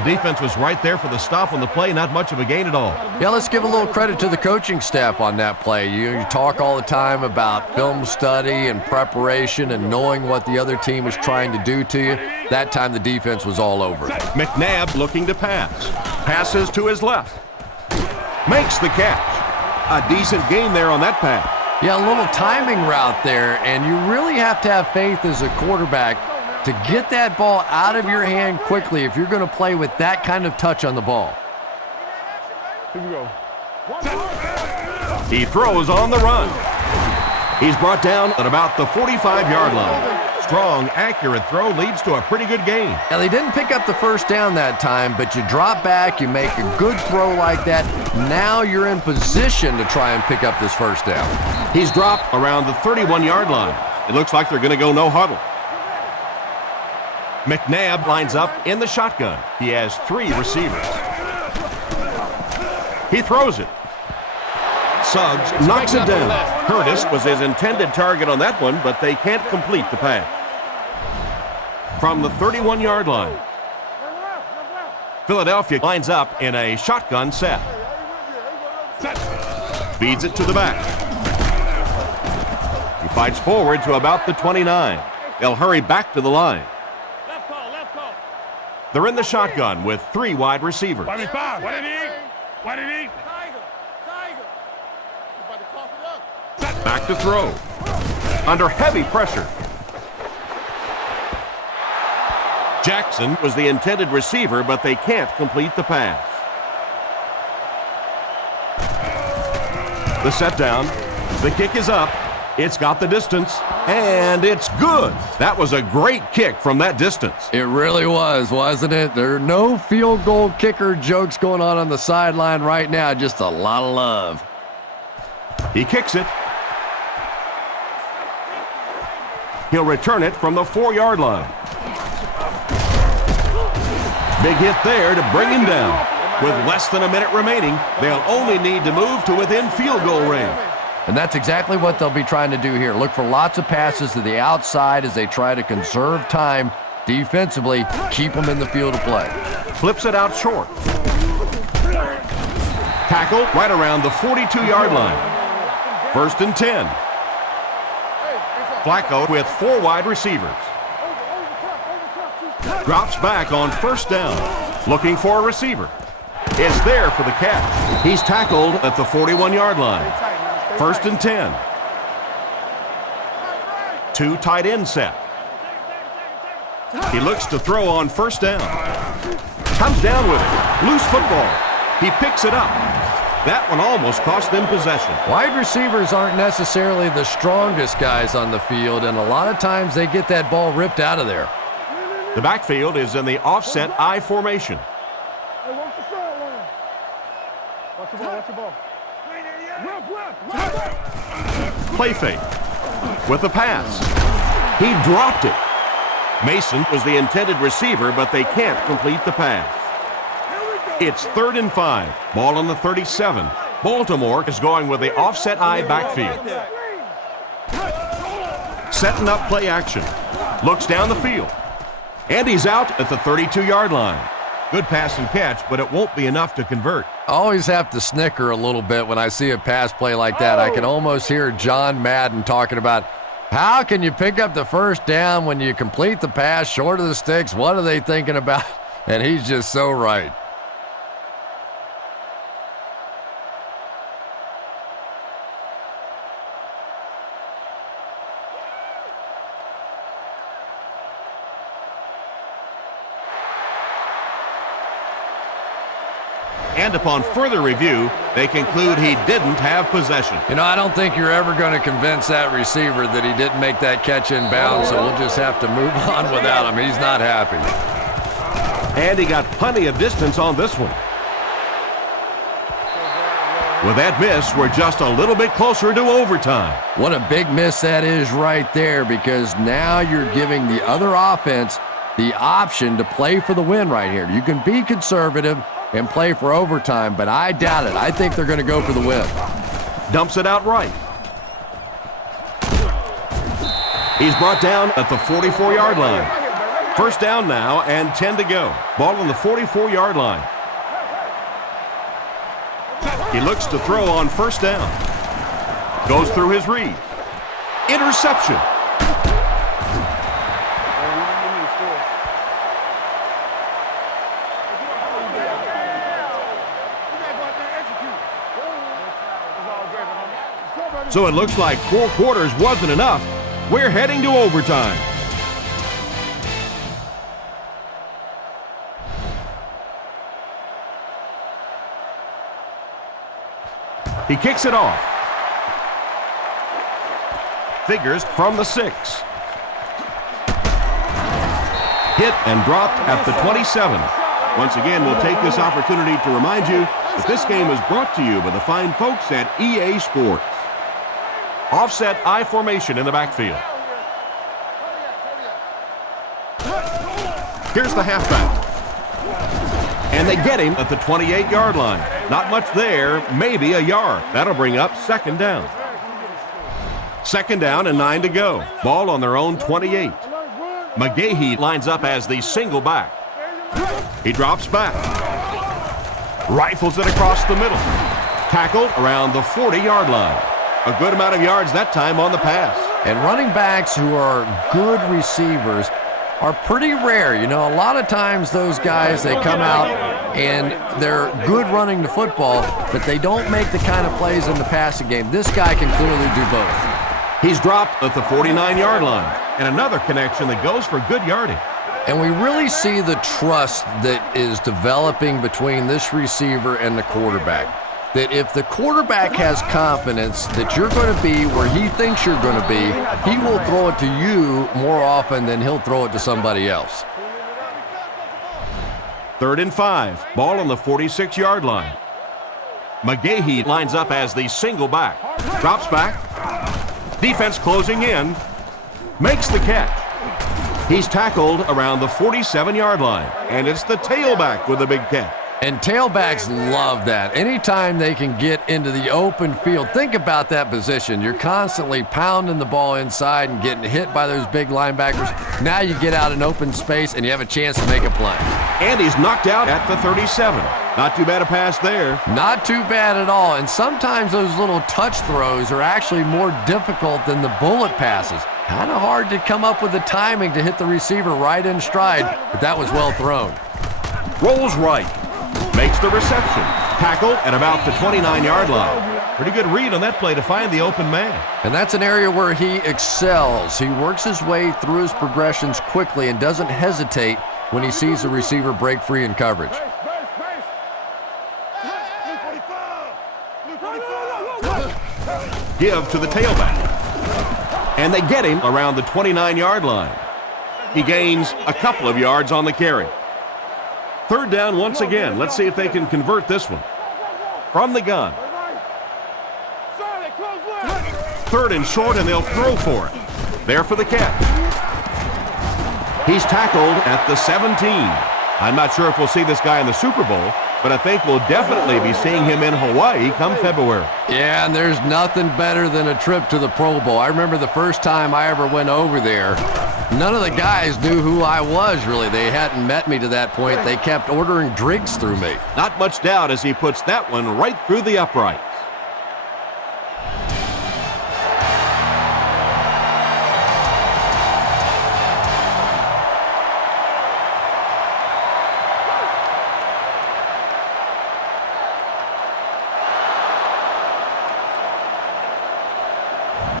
The defense was right there for the stop on the play, not much of a gain at all. Yeah, let's give a little credit to the coaching staff on that play. You talk all the time about film study and preparation and knowing what the other team is trying to do to you. That time the defense was all over it. McNabb looking to pass. Passes to his left. Makes the catch. A decent gain there on that pass. Yeah, a little timing route there, and you really have to have faith as a quarterback to get that ball out of your hand quickly if you're going to play with that kind of touch on the ball. Here we go. He throws on the run. He's brought down at about the 45-yard line. Strong, accurate throw leads to a pretty good gain. Now, they didn't pick up the first down that time, but you drop back, you make a good throw like that. Now you're in position to try and pick up this first down. He's dropped around the 31-yard line. It looks like they're going to go no huddle. McNabb lines up in the shotgun. He has 3 receivers. He throws it. Suggs knocks it down. Curtis was his intended target on that one, but they can't complete the pass. From the 31-yard line, Philadelphia lines up in a shotgun set. Feeds it to the back. He fights forward to about the 29. They'll hurry back to the line. They're in the shotgun with 3 wide receivers. What did he? Back to throw. Under heavy pressure. Jackson was the intended receiver, but they can't complete the pass. The set down. The kick is up. It's got the distance, and it's good. That was a great kick from that distance. It really was, wasn't it? There are no field goal kicker jokes going on the sideline right now. Just a lot of love. He kicks it. He'll return it from the 4-yard line. Big hit there to bring him down. With less than a minute remaining, they'll only need to move to within field goal range. And that's exactly what they'll be trying to do here. Look for lots of passes to the outside as they try to conserve time defensively, keep them in the field of play. Flips it out short. Tackle right around the 42-yard line. 1st and 10. Flacco with 4 wide receivers. Drops back on 1st down. Looking for a receiver. Is there for the catch. He's tackled at the 41-yard line. 1st and 10. 2 tight end set. He looks to throw on 1st down. Comes down with it. Loose football. He picks it up. That one almost cost them possession. Wide receivers aren't necessarily the strongest guys on the field, and a lot of times they get that ball ripped out of there. The backfield is in the offset I formation. Hey, watch the sideline. Watch your ball. Play fake with the pass. He dropped it. Mason was the intended receiver, but they can't complete the pass. It's 3rd and 5. Ball on the 37. Baltimore is going with the offset I backfield. Setting up play action. Looks down the field. And he's out at the 32-yard line. Good pass and catch, but it won't be enough to convert. I always have to snicker a little bit when I see a pass play like that. I can almost hear John Madden talking about how can you pick up the 1st down when you complete the pass short of the sticks? What are they thinking about? And he's just so right. And upon further review, they conclude he didn't have possession. You know, I don't think you're ever going to convince that receiver that he didn't make that catch in bounds, so we'll just have to move on without him. He's not happy. And he got plenty of distance on this one. With that miss, we're just a little bit closer to overtime. What a big miss that is right there, because now you're giving the other offense the option to play for the win right here. You can be conservative and play for overtime, but I doubt it. I think they're going to go for the win. Dumps it out right. He's brought down at the 44-yard line. First down now and 10 to go. Ball on the 44-yard line. He looks to throw on first down. Goes through his read. Interception. So it looks like 4 quarters wasn't enough. We're heading to overtime. He kicks it off. Figures from the 6. Hit and dropped at the 27. Once again, we'll take this opportunity to remind you that this game is brought to you by the fine folks at EA Sports. Offset I formation in the backfield. Here's the halfback. And they get him at the 28-yard line. Not much there, maybe a yard. That'll bring up second down. Second down and 9 to go. Ball on their own 28. McGahee lines up as the single back. He drops back. Rifles it across the middle. Tackled around the 40-yard line. A good amount of yards that time on the pass. And running backs who are good receivers are pretty rare. You know, a lot of times those guys, they come out and they're good running the football, but they don't make the kind of plays in the passing game. This guy can clearly do both. He's dropped at the 49-yard line. And another connection that goes for good yardage. And we really see the trust that is developing between this receiver and the quarterback. That if the quarterback has confidence that you're going to be where he thinks you're going to be, he will throw it to you more often than he'll throw it to somebody else. 3rd and 5. Ball on the 46-yard line. McGahee lines up as the single back. Drops back. Defense closing in. Makes the catch. He's tackled around the 47-yard line. And it's the tailback with a big catch. And tailbacks love that. Anytime they can get into the open field, think about that position. You're constantly pounding the ball inside and getting hit by those big linebackers. Now you get out in open space and you have a chance to make a play. And he's knocked out at the 37. Not too bad a pass there. Not too bad at all. And sometimes those little touch throws are actually more difficult than the bullet passes. Kind of hard to come up with the timing to hit the receiver right in stride, but that was well thrown. Rolls right. Makes the reception. Tackled at about the 29-yard line. Pretty good read on that play to find the open man. And that's an area where he excels. He works his way through his progressions quickly and doesn't hesitate when he sees the receiver break free in coverage. Give to the tailback. And they get him around the 29-yard line. He gains a couple of yards on the carry. 3rd down once again. Let's see if they can convert this one. From the gun. 3rd and short, and they'll throw for it. There for the catch. He's tackled at the 17. I'm not sure if we'll see this guy in the Super Bowl, but I think we'll definitely be seeing him in Hawaii come February. Yeah, and there's nothing better than a trip to the Pro Bowl. I remember the first time I ever went over there, none of the guys knew who I was, really. They hadn't met me to that point. They kept ordering drinks through me. Not much doubt as he puts that one right through the upright.